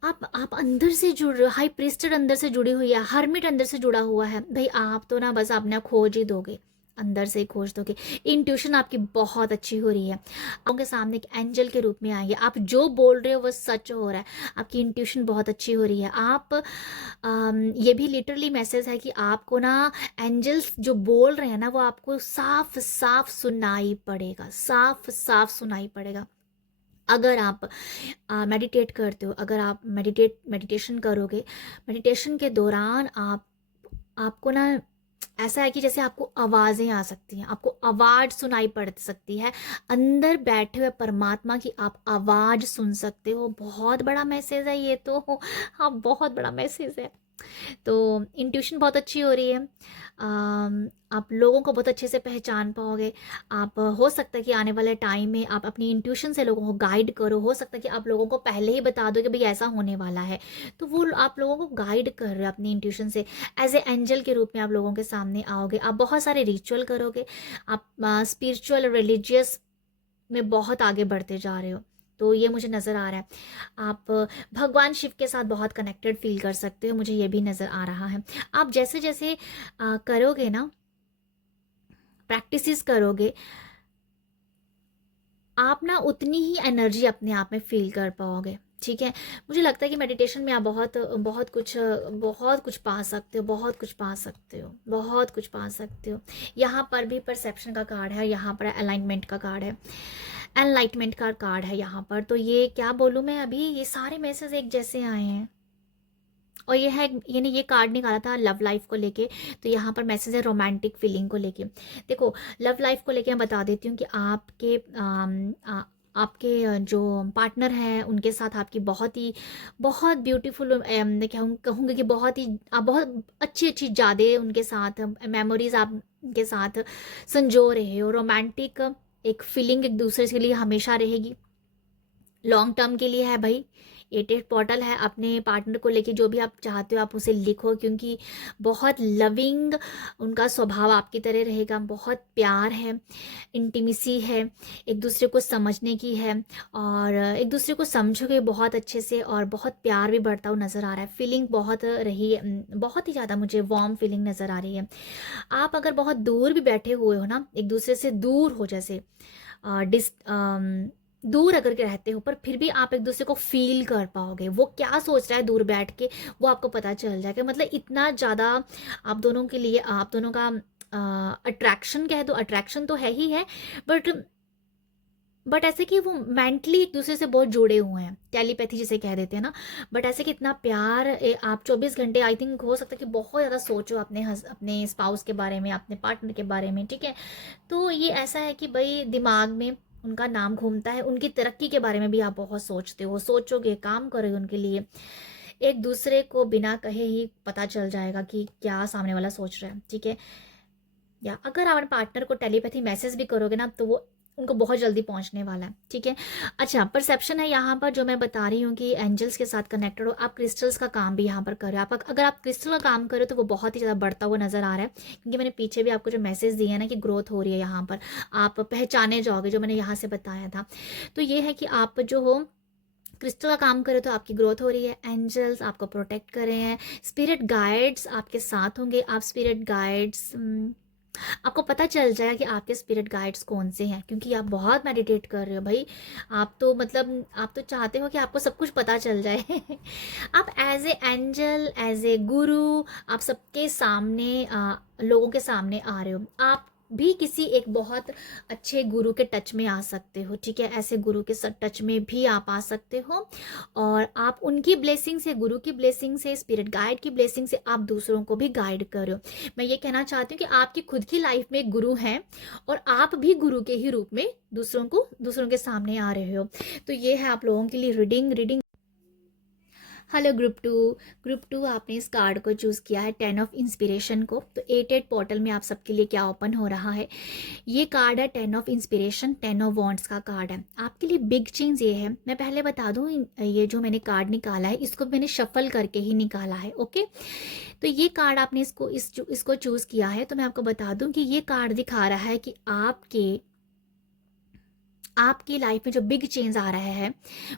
आप अंदर से जुड़ रहे हो। हाई प्रीस्टेड अंदर से जुड़ी हुई है, हर्मिट अंदर से जुड़ा हुआ है भाई। आप तो ना बस अपना खोज ही दोगे, अंदर से ही खोज दोगे। इंट्यूशन आपकी बहुत अच्छी हो रही है, आपके सामने एक एंजल के रूप में आएंगे। आप जो बोल रहे हो वो सच हो रहा है, आपकी इंट्यूशन बहुत अच्छी हो रही है। ये भी लिटरली मैसेज है कि आपको ना एंजल्स जो बोल रहे हैं ना वो आपको साफ साफ सुनाई पड़ेगा, साफ साफ सुनाई पड़ेगा। अगर आप मेडिटेट करते हो, अगर आप मेडिटेशन करोगे, मेडिटेशन के दौरान आपको ना ऐसा है कि जैसे आपको आवाज़ें आ सकती हैं, आपको आवाज़ सुनाई पड़ सकती है, अंदर बैठे हुए परमात्मा की आप आवाज़ सुन सकते हो। बहुत बड़ा मैसेज है ये तो। हाँ, बहुत बड़ा मैसेज है। तो इंट्यूशन बहुत अच्छी हो रही है। आप लोगों को बहुत अच्छे से पहचान पाओगे। आप हो सकता है कि आने वाले टाइम में आप अपनी इंट्यूशन से लोगों को गाइड करो। हो सकता है कि आप लोगों को पहले ही बता दो कि भाई ऐसा होने वाला है, तो वो आप लोगों को गाइड कर रहे हो अपनी इंट्यूशन से। एज ए एंजल के रूप में आप लोगों के सामने आओगे। आप बहुत सारे रिचुअल करोगे, आप स्पिरिचुअल रिलीजियस में बहुत आगे बढ़ते जा रहे हो। तो ये मुझे नज़र आ रहा है। आप भगवान शिव के साथ बहुत कनेक्टेड फील कर सकते हो, मुझे ये भी नज़र आ रहा है। आप जैसे जैसे करोगे ना, प्रैक्टिसेस करोगे, आप ना उतनी ही एनर्जी अपने आप में फील कर पाओगे, ठीक है। मुझे लगता है कि मेडिटेशन में आप बहुत कुछ पा सकते हो, बहुत कुछ पा सकते हो, बहुत कुछ पा सकते हो। यहाँ पर भी परसेप्शन का कार्ड है, यहाँ पर अलाइनमेंट का कार्ड है, एनलाइटमेंट का कार्ड है यहाँ पर। तो ये क्या बोलूँ मैं, अभी ये सारे मैसेज एक जैसे आए हैं। और ये है, ये कार्ड निकाला था लव लाइफ को लेके, तो यहाँ पर मैसेज है रोमांटिक फीलिंग को लेके। देखो, लव लाइफ को लेके मैं बता देती हूँ कि आपके जो पार्टनर हैं उनके साथ आपकी बहुत ब्यूटीफुल, कहूँगी कि बहुत ही आप बहुत अच्छी अच्छी यादें उनके साथ, मेमोरीज आप के साथ संजो रहे हो। रोमांटिक एक फीलिंग एक दूसरे के लिए हमेशा रहेगी, लॉन्ग टर्म के लिए है भाई। एटेड पोर्टल है, अपने पार्टनर को लेके जो भी आप चाहते हो आप उसे लिखो, क्योंकि बहुत लविंग उनका स्वभाव आपकी तरह रहेगा। बहुत प्यार है, इंटीमेसी है, एक दूसरे को समझने की है, और एक दूसरे को समझोगे बहुत अच्छे से, और बहुत प्यार भी बढ़ता हुआ नज़र आ रहा है। फीलिंग बहुत रही है, बहुत ही ज़्यादा मुझे वार्म फीलिंग नज़र आ रही है। आप अगर बहुत दूर भी बैठे हुए हो ना, एक दूसरे से दूर हो, जैसे दूर अगर के रहते हो, पर फिर भी आप एक दूसरे को फील कर पाओगे। वो क्या सोच रहा है दूर बैठ के, वो आपको पता चल जाएगा। मतलब इतना ज़्यादा आप दोनों के लिए, आप दोनों का अट्रैक्शन कह दो, अट्रैक्शन तो है ही है, बट ऐसे कि वो मेंटली एक दूसरे से बहुत जुड़े हुए हैं, टेलीपैथी जिसे कह देते हैं ना। बट ऐसे कि इतना प्यार, आप 24 घंटे, आई थिंक हो सकता है कि बहुत ज़्यादा सोचो अपने स्पाउस के बारे में, अपने पार्टनर के बारे में, ठीक है। तो ये ऐसा है कि भाई दिमाग में उनका नाम घूमता है, उनकी तरक्की के बारे में भी आप बहुत सोचते हो, सोचोगे, काम करोगे उनके लिए। एक दूसरे को बिना कहे ही पता चल जाएगा कि क्या सामने वाला सोच रहा है, ठीक है। या अगर आप पार्टनर को टेलीपैथी मैसेज भी करोगे ना, तो वो उनको बहुत जल्दी पहुंचने वाला है, ठीक है। अच्छा, परसेप्शन है यहाँ पर जो मैं बता रही हूँ कि एंजल्स के साथ कनेक्टेड हो आप, क्रिस्टल्स का काम भी यहाँ पर करो आप। अगर आप क्रिस्टल का काम करो तो वो बहुत ही ज़्यादा बढ़ता हुआ नजर आ रहा है, क्योंकि मैंने पीछे भी आपको जो मैसेज दिया है ना कि ग्रोथ हो रही है, यहाँ पर आप पहचाने जाओगे जो मैंने यहाँ से बताया था। तो ये है कि आप जो हो क्रिस्टल का काम करें तो आपकी ग्रोथ हो रही है, एंजल्स आपको प्रोटेक्ट कर रहे हैं, स्पिरिट गाइड्स आपके साथ होंगे। आप स्पिरिट गाइड्स, आपको पता चल जाएगा कि आपके स्पिरिट गाइड्स कौन से हैं, क्योंकि आप बहुत मेडिटेट कर रहे हो भाई। आप तो मतलब आप तो चाहते हो कि आपको सब कुछ पता चल जाए आप as a angel, as a guru, आप सबके सामने लोगों के सामने आ रहे हो। आप भी किसी एक बहुत अच्छे गुरु के टच में आ सकते हो, ठीक है। ऐसे गुरु के टच में भी आप आ सकते हो, और आप उनकी ब्लेसिंग से, गुरु की ब्लेसिंग से, स्पिरिट गाइड की ब्लेसिंग से आप दूसरों को भी गाइड कर रहे हो। मैं ये कहना चाहती हूँ कि आपकी खुद की लाइफ में एक गुरु हैं, और आप भी गुरु के ही रूप में दूसरों के सामने आ रहे हो। तो ये है आप लोगों के लिए रीडिंग। हेलो ग्रुप टू आपने इस कार्ड को चूज़ किया है, 10 ऑफ इंस्पिरेशन को। तो 8 पोर्टल में आप सबके लिए क्या ओपन हो रहा है, ये कार्ड है 10 ऑफ इंस्पिरेशन, 10 ऑफ वॉन्ड्स का कार्ड है। आपके लिए बिग चेंज ये है, मैं पहले बता दूं, ये जो मैंने कार्ड निकाला है इसको मैंने शफल करके ही निकाला है, ओके। तो ये कार्ड आपने इसको चूज़ किया है, तो मैं आपको बता दूं कि ये कार्ड दिखा रहा है कि आपकी लाइफ में जो बिग चेंज आ रहा है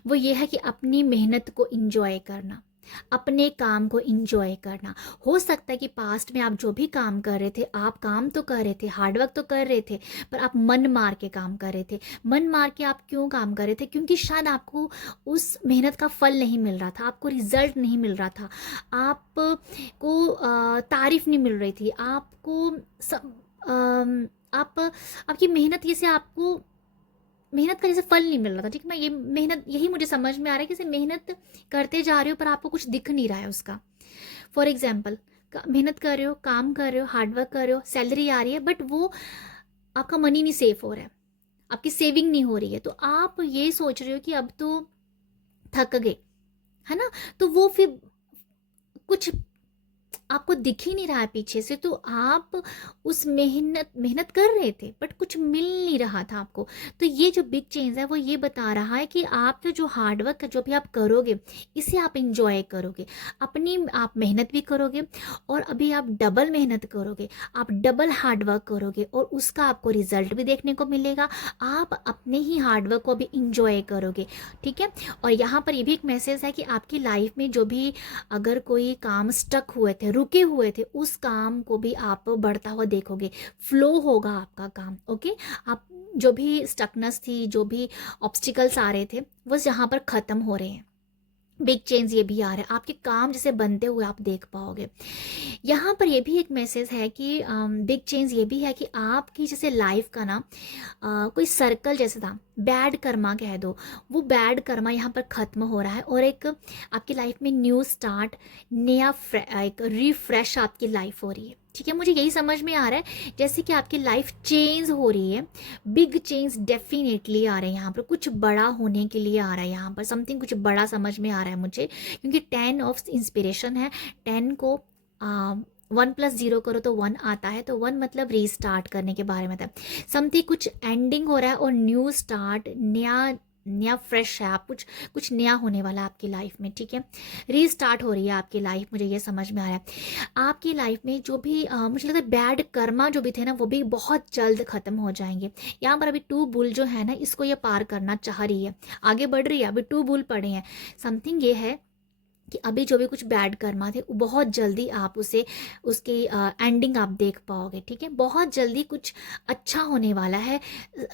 वो ये है कि अपनी मेहनत को इंजॉय करना, अपने काम को इंजॉय करना। हो सकता है कि पास्ट में आप जो भी काम कर रहे थे, आप काम तो कर रहे थे, हार्डवर्क तो कर रहे थे, पर आप मन मार के काम कर रहे थे। मन मार के आप क्यों काम कर रहे थे, क्योंकि शायद आपको उस मेहनत का फल नहीं मिल रहा था, आपको रिजल्ट नहीं मिल रहा था, आपको तारीफ नहीं मिल रही थी, आपको आप आपकी मेहनत जैसे आपको मेहनत का जैसे फल नहीं मिल रहा था, ठीक है। मैं ये मेहनत, यही मुझे समझ में आ रहा है कि जैसे मेहनत करते जा रहे हो पर आपको कुछ दिख नहीं रहा है उसका। फॉर एग्जाम्पल, मेहनत कर रहे हो, काम कर रहे हो, हार्डवर्क कर रहे हो, सैलरी आ रही है, बट वो आपका मनी नहीं सेफ हो रहा है, आपकी सेविंग नहीं हो रही है, तो आप ये सोच रहे हो कि अब तो थक गए, है ना। तो वो फिर कुछ आपको दिख ही नहीं रहा है पीछे से, तो आप उस मेहनत कर रहे थे बट कुछ मिल नहीं रहा था आपको। तो ये जो बिग चेंज है वो ये बता रहा है कि आप जो हार्डवर्क जो भी आप करोगे इसे आप इंजॉय करोगे, अपनी आप मेहनत भी करोगे, और अभी आप डबल मेहनत करोगे, आप डबल हार्डवर्क करोगे, और उसका आपको रिजल्ट भी देखने को मिलेगा। आप अपने ही हार्डवर्क को भी इंजॉय करोगे, ठीक है। और यहाँ पर ये भी एक मैसेज है कि आपकी लाइफ में जो भी अगर कोई काम स्टक हुए थे, रुके हुए थे, उस काम को भी आप बढ़ता हुआ देखोगे, फ्लो होगा आपका काम, ओके। आप जो भी स्टकनेस थी, जो भी ऑब्स्टिकल्स आ रहे थे, वो यहाँ पर ख़त्म हो रहे हैं। बिग चेंज ये भी आ रहा है, आपके काम जैसे बनते हुए आप देख पाओगे। यहाँ पर ये भी एक मैसेज है कि बिग चेंज ये भी है कि आपकी जैसे लाइफ का ना कोई सर्कल जैसे था, बैड कर्मा कह दो, वो बैड कर्मा यहाँ पर ख़त्म हो रहा है, और एक आपकी लाइफ में न्यू स्टार्ट, नया एक रिफ्रेश आपकी लाइफ हो रही है, ठीक है। मुझे यही समझ में आ रहा है जैसे कि आपकी लाइफ चेंज हो रही है, बिग चेंज डेफिनेटली आ रहे हैं यहाँ पर, कुछ बड़ा होने के लिए आ रहा है यहाँ पर, समथिंग कुछ बड़ा समझ में आ रहा है मुझे, क्योंकि 10 ऑफ इंस्पिरेशन है। 10 को 1+0 करो तो 1 आता है, तो 1 मतलब रीस्टार्ट करने के बारे में था, समथिंग कुछ एंडिंग हो रहा है और न्यू स्टार्ट, नया फ्रेश है, आप कुछ नया होने वाला है आपकी लाइफ में, ठीक है। रीस्टार्ट हो रही है आपकी लाइफ, मुझे ये समझ में आ रहा है। आपकी लाइफ में जो भी मुझे लगता है बैड कर्मा जो भी थे ना, वो भी बहुत जल्द ख़त्म हो जाएंगे। यहाँ पर अभी 2 बुल जो है ना, इसको ये पार करना चाह रही है, आगे बढ़ रही है, अभी 2 बुल पड़े हैं। समथिंग ये है कि अभी जो भी कुछ बैड कर्मा थे वो बहुत जल्दी आप उसकी एंडिंग आप देख पाओगे, ठीक है। बहुत जल्दी कुछ अच्छा होने वाला है,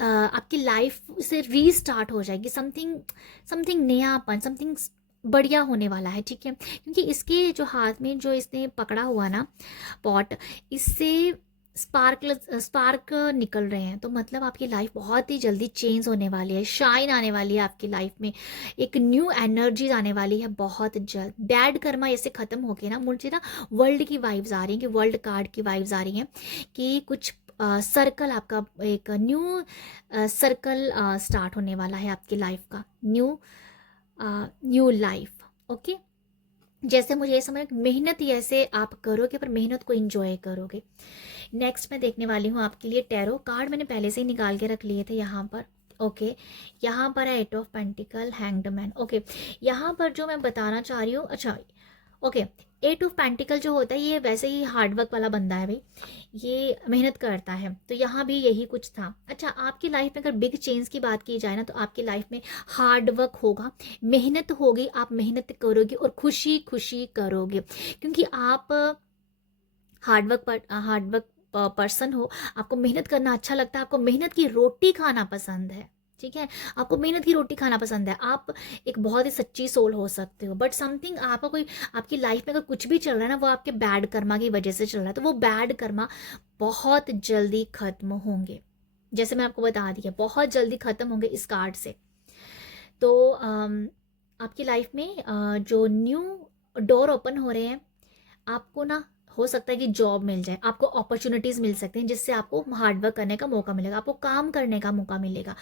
आपकी लाइफ से रीस्टार्ट हो जाएगी, समथिंग नयापन, समथिंग बढ़िया होने वाला है, ठीक है। क्योंकि इसके जो हाथ में जो इसने पकड़ा हुआ ना पॉट, इससे स्पार्क निकल रहे हैं, तो मतलब आपकी लाइफ बहुत ही जल्दी चेंज होने वाली है, शाइन आने वाली है आपकी लाइफ में, एक न्यू एनर्जीज आने वाली है बहुत जल्द। बैड कर्मा ऐसे ख़त्म हो गए ना, मुझे ना वर्ल्ड की वाइब्स आ रही हैं, कि वर्ल्ड कार्ड की वाइब्स आ रही हैं कि कुछ सर्कल आपका एक न्यू सर्कल स्टार्ट होने वाला है आपकी लाइफ का, न्यू लाइफ, ओके। जैसे मुझे ये समझ मेहनत ही ऐसे आप करोगे, पर मेहनत को एंजॉय करोगे। नेक्स्ट मैं देखने वाली हूँ आपके लिए टैरो कार्ड। मैंने पहले से ही निकाल के रख लिए थे यहाँ पर। ओके, यहाँ पर है eight of pentacle, hanged man. Okay, यहाँ पर जो मैं बताना चाह रही हूँ, अच्छा ओके, एट ऑफ पेंटिकल जो होता है ये वैसे ही हार्डवर्क वाला बंदा है भाई, ये मेहनत करता है, तो यहाँ भी यही कुछ था। अच्छा, आपकी लाइफ में अगर बिग चेंज की बात की जाए ना, तो आपकी लाइफ में हार्डवर्क होगा, मेहनत होगी, आप मेहनत करोगे और खुशी खुशी करोगे, क्योंकि आप हार्डवर्क पर्सन हो, आपको मेहनत करना अच्छा लगता है, आपको मेहनत की रोटी खाना पसंद है। ठीक है, आपको मेहनत की रोटी खाना पसंद है, आप एक बहुत ही सच्ची सोल हो सकते हो, बट समथिंग आपका कोई आपकी लाइफ में अगर कुछ भी चल रहा है ना, वो आपके बैड कर्मा की वजह से चल रहा है, तो वो बैड कर्मा बहुत जल्दी खत्म होंगे। जैसे मैं आपको बता दिया, बहुत जल्दी खत्म होंगे इस कार्ड से। तो आपकी लाइफ में जो न्यू डोर ओपन हो रहे हैं, आपको ना हो सकता है कि जॉब मिल जाए, आपको अपॉर्चुनिटीज़ मिल सकती हैं, जिससे आपको हार्डवर्क करने का मौका मिलेगा, आपको काम करने का मौका मिलेगा।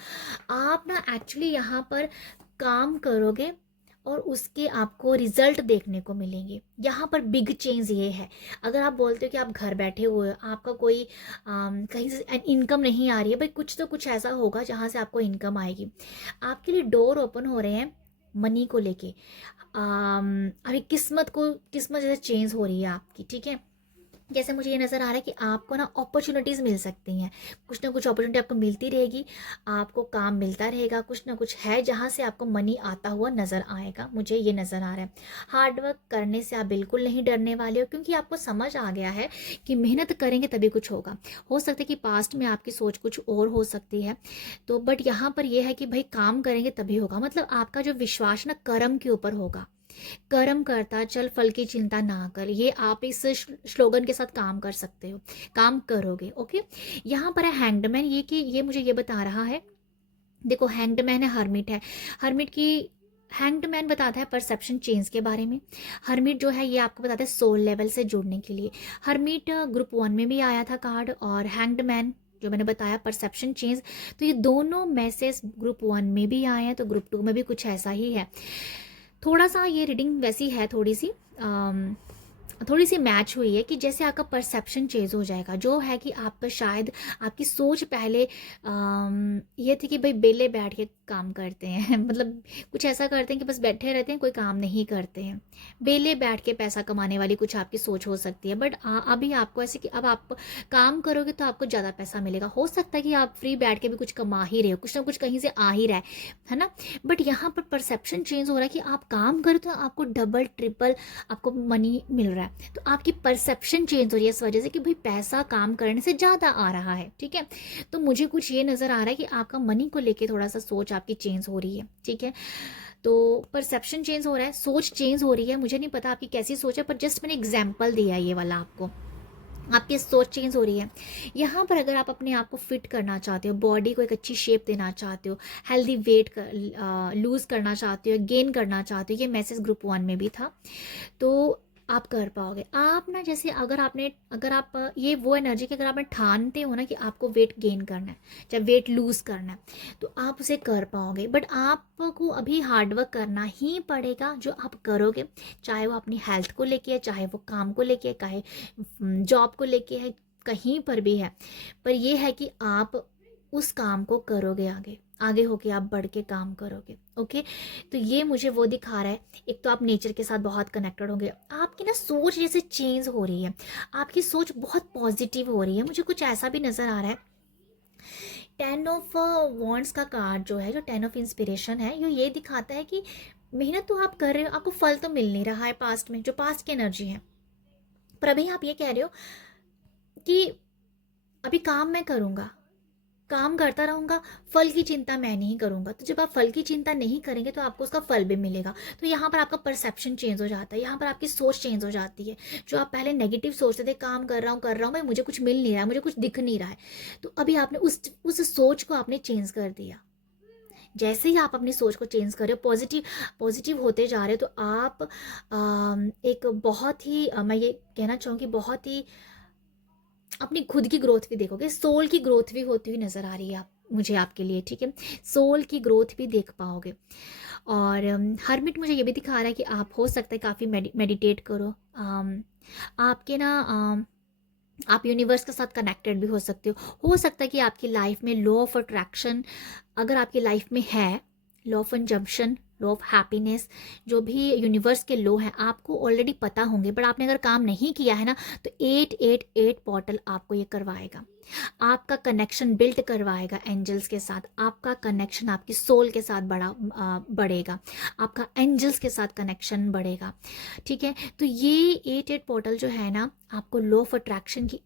आप ना एक्चुअली यहाँ पर काम करोगे और उसके आपको रिजल्ट देखने को मिलेंगे। यहाँ पर बिग चेंज ये है, अगर आप बोलते हो कि आप घर बैठे हुए हो, आपका कोई कहीं से इनकम नहीं आ रही है, भाई कुछ तो कुछ ऐसा होगा जहाँ से आपको इनकम आएगी। आपके लिए डोर ओपन हो रहे हैं मनी को लेके। अभी किस्मत जैसे चेंज हो रही है आपकी। ठीक है, जैसे मुझे ये नज़र आ रहा है कि आपको ना अपॉर्चुनिटीज़ मिल सकती हैं, कुछ ना कुछ अपॉर्चुनिटी आपको मिलती रहेगी, आपको काम मिलता रहेगा, कुछ ना कुछ है जहाँ से आपको मनी आता हुआ नज़र आएगा, मुझे ये नज़र आ रहा है। हार्ड वर्क करने से आप बिल्कुल नहीं डरने वाले हो, क्योंकि आपको समझ आ गया है कि मेहनत करेंगे तभी कुछ होगा। हो सकता है कि पास्ट में आपकी सोच कुछ और हो सकती है, तो बट यहाँ पर यह है कि भाई काम करेंगे तभी होगा, मतलब आपका जो विश्वास ना कर्म के ऊपर होगा। कर्म करता चल फल की चिंता ना कर, ये आप इस स्लोगन के साथ काम कर सकते हो, काम करोगे। ओके, यहाँ पर है हैंगडमैन, ये कि ये मुझे ये बता रहा है, देखो हैंगडमैन है, हर्मिट है, हर्मिट की हैंगडमैन बताता है परसेप्शन चेंज के बारे में, हर्मिट जो है ये आपको बताता है सोल लेवल से जुड़ने के लिए। हर्मिट ग्रुप 1 में भी आया था कार्ड, और हैंगडमैन जो मैंने बताया परसेप्शन चेंज, तो ये दोनों मैसेज ग्रुप 1 में भी आए हैं, तो ग्रुप 2 में भी कुछ ऐसा ही है। थोड़ा सा ये रीडिंग वैसी है, थोड़ी सी मैच हुई है कि जैसे आपका परसेप्शन चेंज हो जाएगा, जो है कि आप शायद आपकी सोच पहले ये थी कि भाई बेले बैठ के काम करते हैं मतलब कुछ ऐसा करते हैं कि बस बैठे रहते हैं, कोई काम नहीं करते हैं, बेले बैठ के पैसा कमाने वाली कुछ आपकी सोच हो सकती है। बट अभी आपको ऐसे कि अब आप काम करोगे तो आपको ज़्यादा पैसा मिलेगा, हो सकता है कि आप फ्री बैठ के भी कुछ कमा ही रहे हो, कुछ ना कुछ कहीं से आ ही रहा है ना। बट यहाँ पर परसेप्शन चेंज हो रहा है कि आप काम करो तो आपको डबल ट्रिपल आपको मनी मिल रहा है, तो आपकी परसेप्शन चेंज हो रही है इस वजह से कि भाई पैसा काम करने से ज़्यादा आ रहा है। ठीक है, तो मुझे कुछ ये नज़र आ रहा है कि आपका मनी को लेके थोड़ा सा सोच आपकी चेंज हो रही है। ठीक है, तो परसेप्शन चेंज हो रहा है, सोच चेंज हो रही है, मुझे नहीं पता आपकी कैसी सोच है, पर जस्ट मैंने एग्जाम्पल दिया है ये वाला आपको, आपकी सोच चेंज हो रही है। यहाँ पर अगर आप अपने आप को फिट करना चाहते हो, बॉडी को एक अच्छी शेप देना चाहते हो, हेल्दी वेट लूज़ करना चाहते हो, गेन करना चाहते हो, ये मैसेज ग्रुप 1 में भी था, तो आप कर पाओगे। आप ना जैसे अगर आप ये वो एनर्जी कि अगर आपने ठानते हो ना कि आपको वेट गेन करना है, चाहे वेट लूज़ करना है, तो आप उसे कर पाओगे। बट आपको अभी हार्डवर्क करना ही पड़ेगा, जो आप करोगे, चाहे वो अपनी हेल्थ को लेके है, चाहे वो काम को लेके है, चाहे जॉब को लेके है, कहीं पर भी है, पर यह है कि आप उस काम को करोगे, आगे आगे होके आप बढ़ के काम करोगे। ओके, तो ये मुझे वो दिखा रहा है, एक तो आप नेचर के साथ बहुत कनेक्टेड होंगे, आपकी ना सोच जैसे चेंज हो रही है, आपकी सोच बहुत पॉजिटिव हो रही है, मुझे कुछ ऐसा भी नज़र आ रहा है। 10 ऑफ वॉन्ड्स का कार्ड जो है, जो 10 ऑफ इंस्पिरेशन है, ये दिखाता है कि मेहनत तो आप कर रहे हो, आपको फल तो मिल नहीं रहा है पास्ट में, जो पास्ट की एनर्जी है, पर अभी आप ये कह रहे हो कि अभी काम मैं करूँगा, काम करता रहूँगा, फल की चिंता मैं नहीं करूँगा। तो जब आप फल की चिंता नहीं करेंगे तो आपको उसका फल भी मिलेगा। तो यहाँ पर आपका परसेप्शन चेंज हो जाता है, यहाँ पर आपकी सोच चेंज हो जाती है। जो आप पहले नेगेटिव सोचते थे, काम कर रहा हूँ भाई, मुझे कुछ मिल नहीं रहा है, मुझे कुछ दिख नहीं रहा है, तो अभी आपने उस सोच को आपने चेंज कर दिया। जैसे ही आप अपनी सोच को चेंज कर रहे हो, पॉजिटिव होते जा रहे हो, तो आप एक बहुत ही मैं ये कहना चाहूँगी, बहुत ही अपनी खुद की ग्रोथ भी देखोगे, सोल की ग्रोथ भी होती हुई नजर आ रही है मुझे आपके लिए, ठीक है। सोल की ग्रोथ भी देख पाओगे। और हर्मिट मुझे ये भी दिखा रहा है कि आप हो सकता है काफ़ी मेडिटेट करो। आपके ना आप यूनिवर्स के साथ कनेक्टेड भी हो सकता है कि आपकी लाइफ में लॉ ऑफ अट्रैक्शन अगर आपकी लाइफ में है, law of consumption, law of happiness, जो भी यूनिवर्स के लॉ हैं आपको ऑलरेडी पता होंगे, बट आपने अगर काम नहीं किया है ना, तो 888 पोर्टल आपको ये करवाएगा, आपका कनेक्शन बिल्ड करवाएगा एंजल्स के साथ, आपका कनेक्शन आपकी सोल के साथ बढ़ेगा, आपका एंजल्स के साथ कनेक्शन बढ़ेगा, ठीक है। तो ये 88 पोर्टल जो है ना, आपको लॉ ऑफ अट्रैक्शन की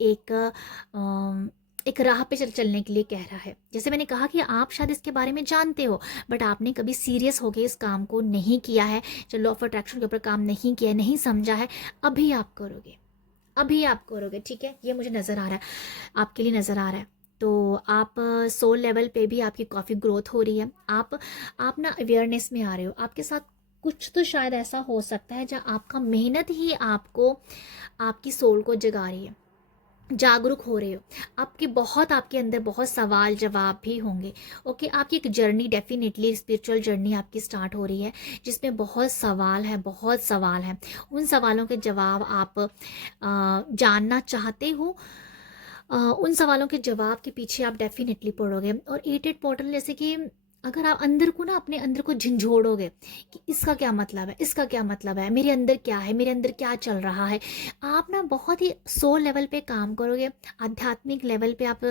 एक राह पे चलने के लिए कह रहा है। जैसे मैंने कहा कि आप शायद इसके बारे में जानते हो, बट आपने कभी सीरियस होकर इस काम को नहीं किया है, जो लॉ ऑफ अट्रैक्शन के ऊपर काम नहीं किया है, नहीं समझा है, अभी आप करोगे, अभी आप करोगे, ठीक है। ये मुझे नज़र आ रहा है, आपके लिए नज़र आ रहा है। तो आप सोल लेवल पे भी आपकी काफ़ी ग्रोथ हो रही है। आप ना अवेयरनेस में आ रहे हो, आपके साथ कुछ तो शायद ऐसा हो सकता है जहाँ आपका मेहनत ही आपको आपकी सोल को जगा रही है, जागरूक हो रहे हो। आपके अंदर बहुत सवाल जवाब भी होंगे। ओके, आपकी एक जर्नी, डेफिनेटली स्पिरिचुअल जर्नी आपकी स्टार्ट हो रही है, जिसमें बहुत सवाल है, बहुत सवाल है। उन सवालों के जवाब आप जानना चाहते हो। उन सवालों के जवाब के पीछे आप डेफिनेटली पढ़ोगे। और 88 पोर्टल जैसे कि अगर आप अंदर को ना, अपने अंदर को झंझोड़ोगे कि इसका क्या मतलब है, इसका क्या मतलब है, मेरे अंदर क्या है, मेरे अंदर क्या चल रहा है, आप ना बहुत ही सोल लेवल पे काम करोगे, आध्यात्मिक लेवल पे आप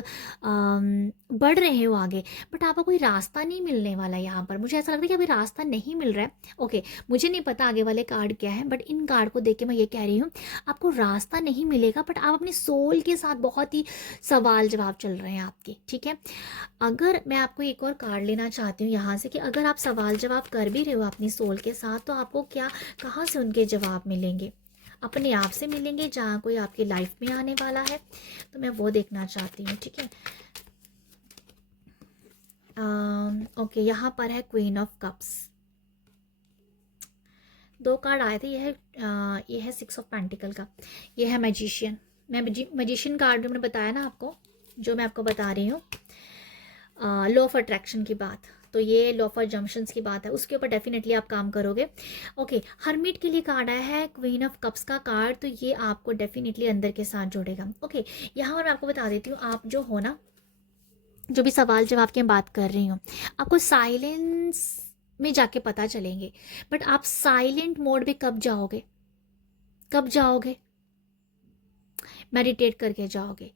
बढ़ रहे हो आगे, बट आपको कोई रास्ता नहीं मिलने वाला यहाँ पर। मुझे ऐसा लगता है कि अभी रास्ता नहीं मिल रहा है। ओके, मुझे नहीं पता आगे वाले कार्ड क्या है, बट इन कार्ड को देख के मैं ये कह रही हूँ, आपको रास्ता नहीं मिलेगा, बट आप अपने सोल के साथ बहुत ही सवाल जवाब चल रहे हैं आपके, ठीक है। अगर मैं आपको एक और कार्ड लेना चाहती हूँ यहाँ से, कि अगर आप सवाल जवाब कर भी रहे हो अपनी सोल के साथ, तो आपको क्या, कहाँ से उनके जवाब मिलेंगे? अपने आप से मिलेंगे, जहाँ कोई आपकी लाइफ में आने वाला है, तो मैं वो देखना चाहती हूँ, ठीक है। ओके, यहाँ पर है क्वीन ऑफ कप्स, 2 कार्ड आए थे। ये है 6 ऑफ पेंटिकल का, ये है मैजिशियन। मैजिशियन कार्ड जो मैंने बताया ना आपको, जो मैं आपको बता रही हूँ लॉ ऑफ अट्रैक्शन की बात, तो ये लॉ ऑफ जंक्शंस की बात है, उसके ऊपर डेफिनेटली आप काम करोगे। ओके, हर्मिट के लिए कार्ड आया है क्वीन ऑफ कप्स का कार्ड, तो ये आपको डेफिनेटली अंदर के साथ जोड़ेगा। ओके, यहाँ पर मैं आपको बता देती हूँ, आप जो हो ना, जो भी सवाल जवाब की बात कर रही हूँ, आपको साइलेंस में जाके पता चलेंगे, बट आप साइलेंट मोड में कब जाओगे, कब जाओगे? मेडिटेट करके जाओगे,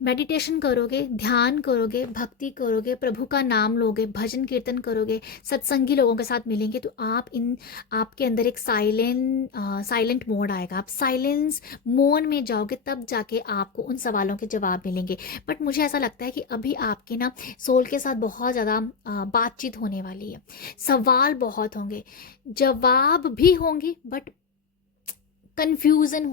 मेडिटेशन करोगे, ध्यान करोगे, भक्ति करोगे, प्रभु का नाम लोगे, भजन कीर्तन करोगे, सत्संगी लोगों के साथ मिलेंगे, तो आपके अंदर एक साइलेंट मोड आएगा, आप साइलेंस मोड में जाओगे, तब जाके आपको उन सवालों के जवाब मिलेंगे। बट मुझे ऐसा लगता है कि अभी आपके ना सोल के साथ बहुत ज़्यादा बातचीत होने वाली है, सवाल बहुत होंगे, जवाब भी होंगे, बट कन्फ्यूज़न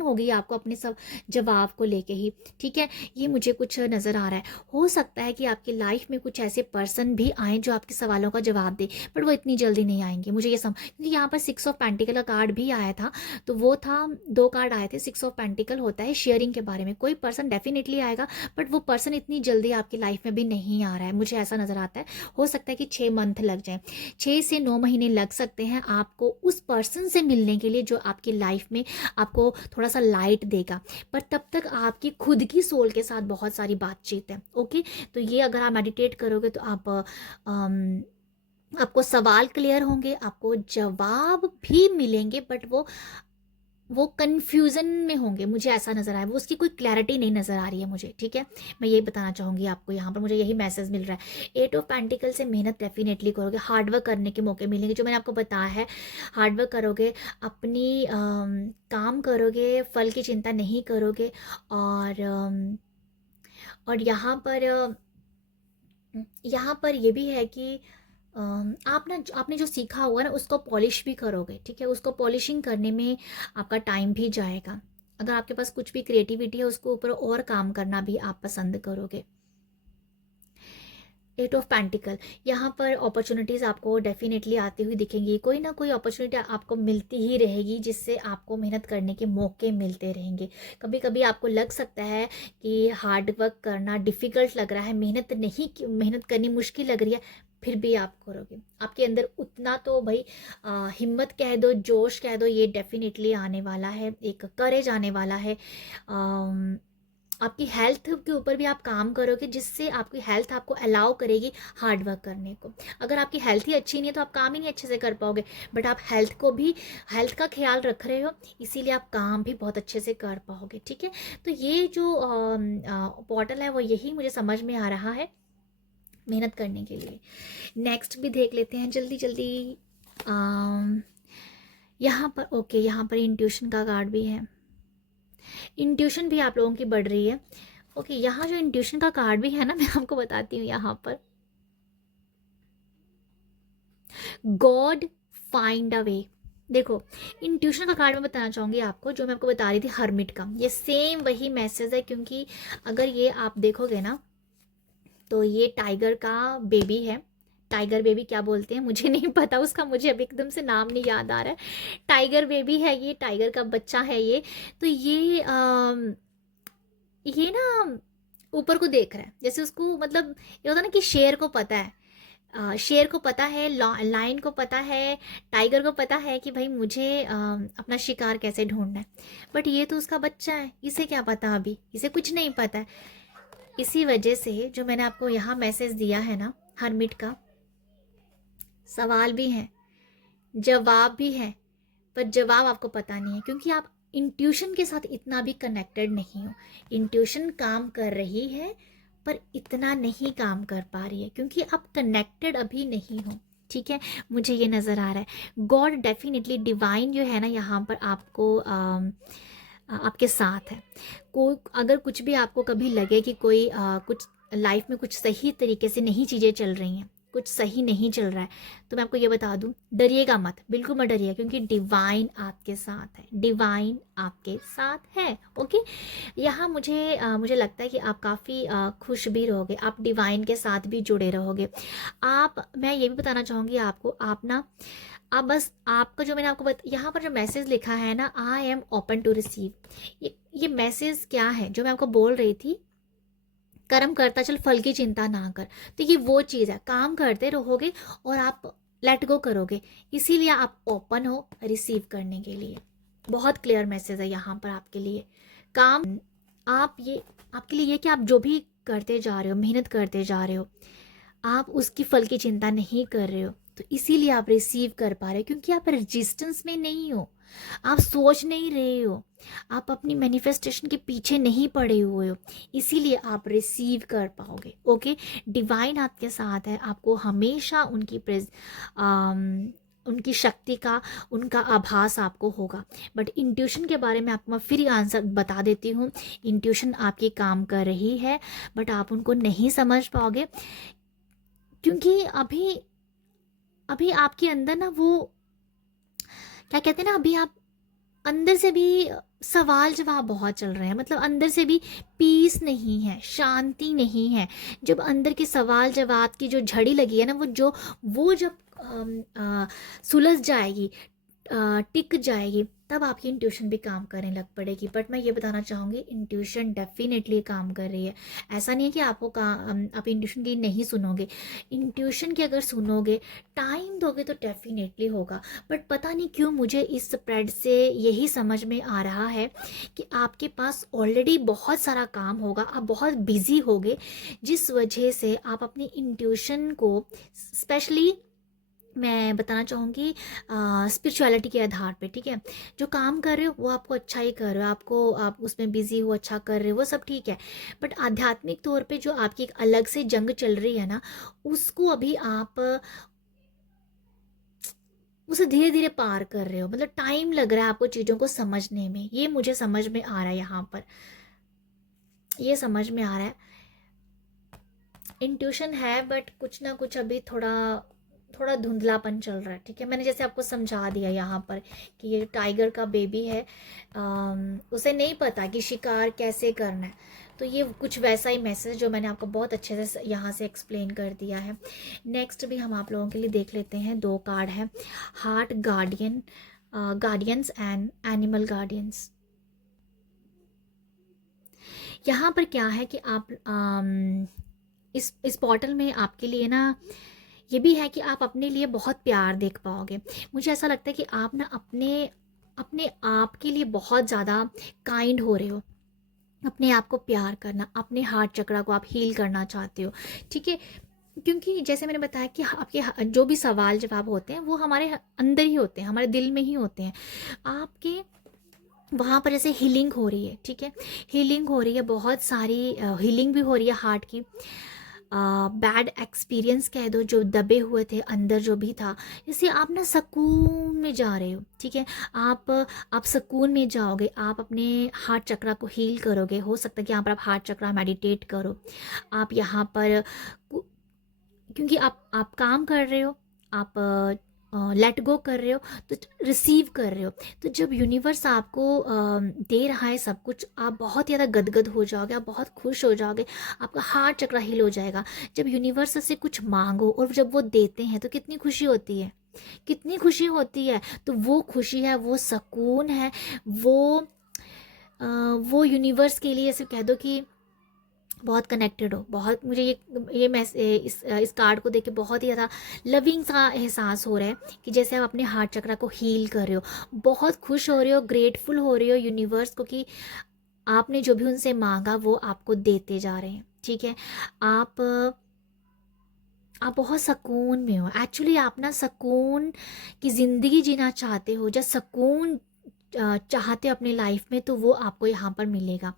होगी आपको अपने सब जवाब को लेके ही, ठीक है। ये मुझे कुछ नज़र आ रहा है। हो सकता है कि आपकी लाइफ में कुछ ऐसे पर्सन भी आए जो आपके सवालों का जवाब दे, बट वो इतनी जल्दी नहीं आएंगे, मुझे ये क्योंकि यहाँ पर 6 ऑफ पेंटिकल का कार्ड भी आया था, तो वो था, 2 कार्ड आए थे। 6 ऑफ पेंटिकल होता है शेयरिंग के बारे में, कोई पर्सन डेफिनेटली आएगा, बट वो पर्सन इतनी जल्दी आपकी लाइफ में भी नहीं आ रहा है, मुझे ऐसा नज़र आता है। हो सकता है कि 6 मंथ लग जाए, 6 से 9 महीने लग सकते हैं आपको उस पर्सन से मिलने के लिए जो आपकी लाइफ में आपको थोड़ा सा लाइट देगा, पर तब तक आपकी खुद की सोल के साथ बहुत सारी बातचीत है। ओके, तो ये अगर आप मेडिटेट करोगे तो आपको सवाल क्लियर होंगे, आपको जवाब भी मिलेंगे, बट वो कन्फ्यूज़न में होंगे, मुझे ऐसा नज़र आया, वो उसकी कोई क्लैरिटी नहीं नज़र आ रही है मुझे, ठीक है। मैं यही बताना चाहूँगी आपको, यहाँ पर मुझे यही मैसेज मिल रहा है। 8 ऑफ पेंटिकल से मेहनत डेफिनेटली करोगे, हार्डवर्क करने के मौके मिलेंगे, जो मैंने आपको बताया है, हार्डवर्क करोगे, अपनी काम करोगे, फल की चिंता नहीं करोगे, और यहाँ पर ये भी है कि आपने जो सीखा हुआ ना, उसको पॉलिश भी करोगे, ठीक है। उसको पॉलिशिंग करने में आपका टाइम भी जाएगा। अगर आपके पास कुछ भी क्रिएटिविटी है, उसको ऊपर और काम करना भी आप पसंद करोगे। एट ऑफ पेंटिकल, यहाँ पर अपॉर्चुनिटीज़ आपको डेफिनेटली आती हुई दिखेंगी, कोई ना कोई अपॉर्चुनिटी आपको मिलती ही रहेगी जिससे आपको मेहनत करने के मौके मिलते रहेंगे। कभी कभी आपको लग सकता है कि हार्ड वर्क करना डिफ़िकल्ट लग रहा है, मेहनत करनी मुश्किल लग रही है, फिर भी आप करोगे। आपके अंदर उतना तो भाई हिम्मत कह दो, जोश कह दो, ये डेफिनेटली आने वाला है, एक करेज आने वाला है। आपकी हेल्थ के ऊपर भी आप काम करोगे जिससे आपकी हेल्थ आपको अलाउ करेगी हार्ड वर्क करने को। अगर आपकी हेल्थ ही अच्छी नहीं है तो आप काम ही नहीं अच्छे से कर पाओगे, बट आप हेल्थ का ख्याल रख रहे हो, इसीलिए आप काम भी बहुत अच्छे से कर पाओगे। ठीक है, तो ये जो पोर्टल है वो यही मुझे समझ में आ रहा है मेहनत करने के लिए। नेक्स्ट भी देख लेते हैं जल्दी जल्दी। यहाँ पर ओके, यहाँ पर इंट्यूशन का कार्ड भी है, इंट्यूशन भी आप लोगों की बढ़ रही है। ओके, यहाँ जो इंट्यूशन का कार्ड भी है ना, मैं आपको बताती हूँ, यहाँ पर गॉड फाइंड अ वे। देखो, इंट्यूशन का कार्ड मैं बताना चाहूँगी आपको, जो मैं आपको बता रही थी हर्मिट का, ये सेम वही मैसेज है, क्योंकि अगर ये आप देखोगे ना तो ये टाइगर का बेबी है। टाइगर बेबी क्या बोलते हैं मुझे नहीं पता उसका, मुझे अभी एकदम से नाम नहीं याद आ रहा है। टाइगर बेबी है ये, टाइगर का बच्चा है ये। तो ये ना ऊपर को देख रहा है, जैसे उसको मतलब ये होता है ना कि शेर को पता है, शेर को पता है, लायन को पता है, टाइगर को पता है कि भाई मुझे अपना शिकार कैसे ढूंढना है, बट ये तो उसका बच्चा है, इसे क्या पता, अभी इसे कुछ नहीं पता है। इसी वजह से जो मैंने आपको यहाँ मैसेज दिया है ना हर्मिट का, सवाल भी है, जवाब भी है, पर जवाब आपको पता नहीं है, क्योंकि आप इंट्यूशन के साथ इतना भी कनेक्टेड नहीं हो। इंट्यूशन काम कर रही है पर इतना नहीं काम कर पा रही है, क्योंकि आप कनेक्टेड अभी नहीं हो। ठीक है, मुझे ये नज़र आ रहा है। गॉड डेफिनेटली, डिवाइन जो है ना यहाँ पर आपको आपके साथ है। कोई अगर कुछ भी आपको कभी लगे कि कोई कुछ लाइफ में कुछ सही तरीके से नहीं चीज़ें चल रही हैं, कुछ सही नहीं चल रहा है, तो मैं आपको ये बता दूं, डरिएगा मत, बिल्कुल मत डरिएगा, क्योंकि डिवाइन आपके साथ है, डिवाइन आपके साथ है। ओके, यहाँ मुझे लगता है कि आप काफ़ी खुश भी रहोगे, आप डिवाइन के साथ भी जुड़े रहोगे। मैं ये भी बताना चाहूँगी आपको, आप बस आपका जो मैंने आपको यहाँ पर जो मैसेज लिखा है ना, I am open to receive, ये मैसेज क्या है जो मैं आपको बोल रही थी, कर्म करता चल फल की चिंता ना कर। तो ये वो चीज़ है, काम करते रहोगे और आप लेट गो करोगे, इसीलिए आप ओपन हो रिसीव करने के लिए। बहुत क्लियर मैसेज है यहाँ पर आपके लिए। काम आपके लिए ये कि आप जो भी करते जा रहे हो, मेहनत करते जा रहे हो, आप उसकी फल की चिंता नहीं कर रहे हो, तो इसीलिए आप रिसीव कर पा रहे हो, क्योंकि आप रेजिस्टेंस में नहीं हो, आप सोच नहीं रहे हो, आप अपनी मैनिफेस्टेशन के पीछे नहीं पड़े हुए हो, इसीलिए आप रिसीव कर पाओगे। ओके, डिवाइन आपके साथ है, आपको हमेशा उनकी शक्ति का, उनका आभास आपको होगा। बट इंट्यूशन के बारे में आपको मैं फिर आंसर बता देती हूँ, इंट्यूशन आपकी काम कर रही है, बट आप उनको नहीं समझ पाओगे, क्योंकि अभी अभी आपके अंदर ना वो क्या कहते हैं ना, अभी आप अंदर से भी सवाल जवाब बहुत चल रहे हैं, मतलब अंदर से भी पीस नहीं है, शांति नहीं है। जब अंदर के सवाल जवाब की जो झड़ी लगी है ना, वो जब सुलझ जाएगी, टिक जाएगी, तब आपकी इंट्यूशन भी काम करने लग पड़ेगी। बट मैं ये बताना चाहूँगी, इंट्यूशन डेफिनेटली काम कर रही है। ऐसा नहीं है कि आप इंट्यूशन की नहीं सुनोगे, इंट्यूशन की अगर सुनोगे, टाइम दोगे तो डेफिनेटली होगा। बट पता नहीं क्यों मुझे इस स्प्रेड से यही समझ में आ रहा है कि आपके पास ऑलरेडी बहुत सारा काम होगा, आप बहुत बिजी होगे, जिस वजह से आप अपनी इंट्यूशन को, स्पेशली मैं बताना चाहूँगी स्पिरिचुअलिटी के आधार पे, ठीक है, जो काम कर रहे हो वो आपको अच्छा ही कर रहे हो, आप उसमें बिजी हो, अच्छा कर रहे हो, वो सब ठीक है, बट आध्यात्मिक तौर पे जो आपकी एक अलग से जंग चल रही है ना, उसको अभी आप उसे धीरे धीरे पार कर रहे हो, मतलब टाइम लग रहा है आपको चीज़ों को समझने में, ये मुझे समझ में आ रहा है, यहाँ पर ये समझ में आ रहा है। इंट्यूशन है, बट कुछ ना कुछ अभी थोड़ा थोड़ा धुंधलापन चल रहा है। ठीक है, मैंने जैसे आपको समझा दिया यहाँ पर कि ये टाइगर का बेबी है, उसे नहीं पता कि शिकार कैसे करना है, तो ये कुछ वैसा ही मैसेज जो मैंने आपको बहुत अच्छे से यहाँ से एक्सप्लेन कर दिया है। नेक्स्ट भी हम आप लोगों के लिए देख लेते हैं। 2 कार्ड है, heart guardian, guardians and animal guardians. यहाँ पर क्या है कि आप इस पोर्टल में आपके लिए ना ये भी है कि आप अपने लिए बहुत प्यार देख पाओगे। मुझे ऐसा लगता है कि आप ना अपने अपने आप के लिए बहुत ज़्यादा काइंड हो रहे हो। अपने आप को प्यार करना, अपने हार्ट चक्रा को आप हील करना चाहते हो, ठीक है। क्योंकि जैसे मैंने बताया कि आपके जो भी सवाल जवाब होते हैं वो हमारे अंदर ही होते हैं, हमारे दिल में ही होते हैं। आपके वहाँ पर जैसे हीलिंग हो रही है, ठीक है, हीलिंग हो रही है, बहुत सारी हीलिंग भी हो रही है हार्ट की। बैड एक्सपीरियंस कह दो जो दबे हुए थे अंदर जो भी था, जैसे आप ना सुकून में जा रहे हो, ठीक है। आप सुकून में जाओगे, आप अपने हार्ट चक्रा को हील करोगे। हो सकता है कि यहाँ पर आप हार्ट चक्रा मेडिटेट करो। आप यहाँ पर क्योंकि आप काम कर रहे हो, आप लेट गो कर रहे हो, तो रिसीव कर रहे हो। तो जब यूनिवर्स आपको दे रहा है सब कुछ, आप बहुत ज़्यादा गदगद हो जाओगे, आप बहुत खुश हो जाओगे, आपका हार्ट चक्रा हिल हो जाएगा। जब यूनिवर्स से कुछ मांगो और जब वो देते हैं तो कितनी खुशी होती है, कितनी खुशी होती है। तो वो खुशी है, वो सुकून है, वो वो यूनिवर्स के लिए सिर्फ कह दो कि बहुत कनेक्टेड हो। बहुत मुझे ये इस कार्ड को देख के बहुत ही ज़्यादा लविंग सा एहसास हो रहा है कि जैसे आप अपने हार्ट चक्रा को हील कर रहे हो, बहुत खुश हो रहे हो, ग्रेटफुल हो रहे हो यूनिवर्स को कि आपने जो भी उनसे मांगा वो आपको देते जा रहे हैं, ठीक है। आप आप बहुत सुकून में हो। एक्चुअली आप ना सुकून की ज़िंदगी जीना चाहते हो। जब सुकून चाहते हो अपनी लाइफ में, तो वो आपको यहाँ पर मिलेगा।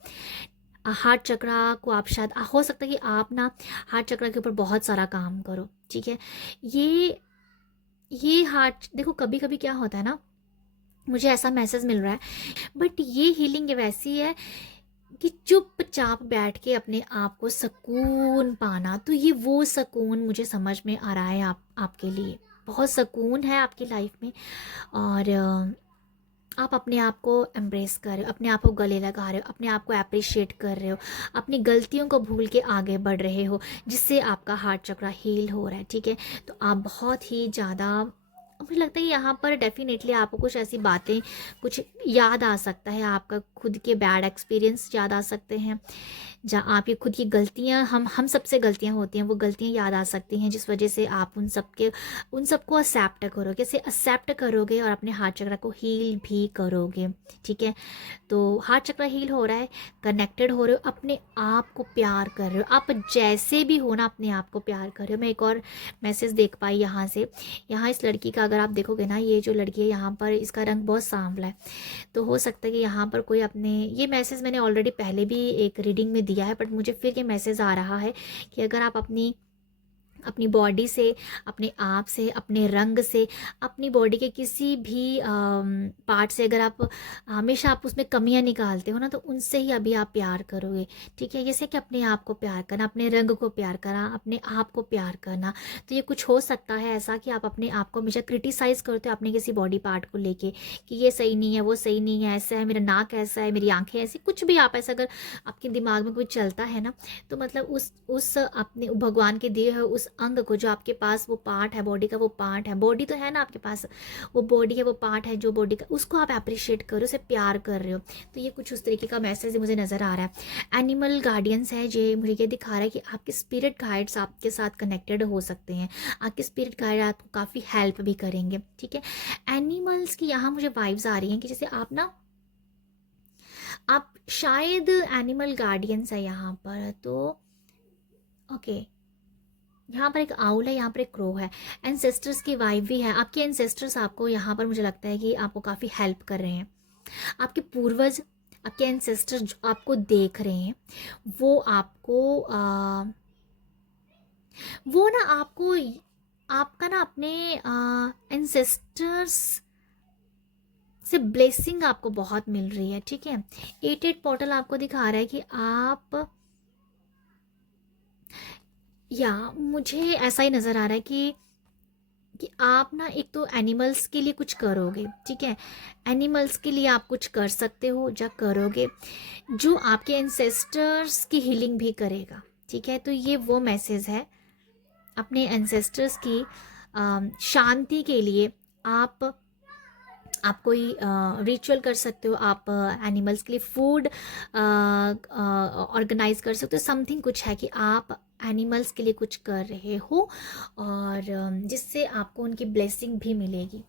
हार्ट चक्रा को आप शायद हो सकता है कि आप ना हार्ट चक्रा के ऊपर बहुत सारा काम करो, ठीक है। ये ये हार्ट देखो, कभी कभी क्या होता है ना, मुझे ऐसा मैसेज मिल रहा है, बट ये हीलिंग वैसी है कि चुपचाप बैठ के अपने आप को सुकून पाना। तो ये वो सुकून मुझे समझ में आ रहा है आपके लिए। बहुत सुकून है आपकी लाइफ में, और आप अपने आप को एम्ब्रेस कर रहे हो, अपने आप को गले लगा रहे हो, अपने आप को अप्रिशिएट कर रहे हो, अपनी गलतियों को भूल के आगे बढ़ रहे हो, जिससे आपका हार्ट चक्रा हील हो रहा है, ठीक है। तो आप बहुत ही ज़्यादा, मुझे लगता है यहाँ पर डेफिनेटली आपको कुछ ऐसी बातें कुछ याद आ सकता है, आपका खुद के बैड एक्सपीरियंस याद आ सकते हैं, जहाँ आपकी खुद की गलतियाँ, हम सबसे गलतियाँ होती हैं, वो गलतियाँ याद आ सकती हैं, जिस वजह से आप उन सबको एक्सेप्ट करोगे, कैसे एक्सेप्ट करोगे और अपने हार्ट चक्र को हील भी करोगे, ठीक है। तो हार्ट चक्र हील हो रहा है, कनेक्टेड हो रहे हो, अपने आप को प्यार कर रहे हो, आप जैसे भी हो ना अपने आप को प्यार कर रहे हो। मैं एक और मैसेज देख पाई यहाँ से। यहाँ इस लड़की का अगर आप देखोगे ना, ये जो लड़की है यहाँ पर, इसका रंग बहुत सांवला है। तो हो सकता है कि यहाँ पर कोई अपने, ये मैसेज मैंने ऑलरेडी पहले भी एक रीडिंग में दिया है, बट मुझे फिर ये मैसेज आ रहा है कि अगर आप अपनी अपनी बॉडी से, अपने आप से, अपने रंग से, अपनी बॉडी के किसी भी पार्ट से अगर आप हमेशा आप उसमें कमियां निकालते हो ना, तो उनसे ही अभी आप प्यार करोगे, ठीक है। जैसे कि अपने आप को प्यार करना, अपने रंग को प्यार करना, अपने आप को प्यार करना। तो ये कुछ हो सकता है ऐसा कि आप अपने आप को हमेशा क्रिटिसाइज़ करते हो अपने किसी बॉडी पार्ट को लेके कि ये सही नहीं है, वो सही नहीं है, ऐसा है, मेरा नाक ऐसा है, मेरी आंखें ऐसी, कुछ भी आप ऐसा अगर आपके दिमाग में कुछ चलता है ना, तो मतलब उस अपने भगवान के दिए हुए उस अंग को, जो आपके पास वो पार्ट है, बॉडी का वो पार्ट है, बॉडी तो है ना आपके पास, वो बॉडी है, वो पार्ट है जो बॉडी का, उसको आप अप्रिशिएट करो, उसे प्यार कर रहे हो। तो ये कुछ उस तरीके का मैसेज मुझे नज़र आ रहा है। एनिमल गार्डियंस है, जो मुझे ये दिखा रहा है कि आपके स्पिरिट गाइड्स आपके साथ कनेक्टेड हो सकते हैं, आपके स्पिरिट गाइड आपको काफ़ी हेल्प भी करेंगे, ठीक है। एनिमल्स की यहाँ मुझे वाइब्स आ रही हैं कि जैसे आप ना, आप शायद एनिमल गार्डियंस है यहाँ पर, तो ओके, यहाँ पर एक आउल है, यहाँ पर एक क्रो है, एंसेस्टर्स की वाइब भी है। आपके एंसेस्टर्स आपको यहाँ पर मुझे लगता है कि आपको काफ़ी हेल्प कर रहे हैं। आपके पूर्वज, आपके एंसेस्टर जो आपको देख रहे हैं, वो आपको वो ना आपको, आपका ना अपने एंसेस्टर्स से ब्लेसिंग आपको बहुत मिल रही है, ठीक है। 8 पोर्टल आपको दिखा रहा है कि आप, या मुझे ऐसा ही नज़र आ रहा है कि कि आप ना एक तो एनिमल्स के लिए कुछ करोगे, ठीक है, एनिमल्स के लिए आप कुछ कर सकते हो या करोगे जो आपके एंसेस्टर्स की हीलिंग भी करेगा, ठीक है। तो ये वो मैसेज है, अपने एंसेस्टर्स की शांति के लिए आप कोई रिचुअल कर सकते हो, आप एनिमल्स के लिए फूड ऑर्गेनाइज कर सकते हो, समथिंग कुछ है कि आप एनिमल्स के लिए कुछ कर रहे हो और जिससे आपको उनकी ब्लेसिंग भी मिलेगी।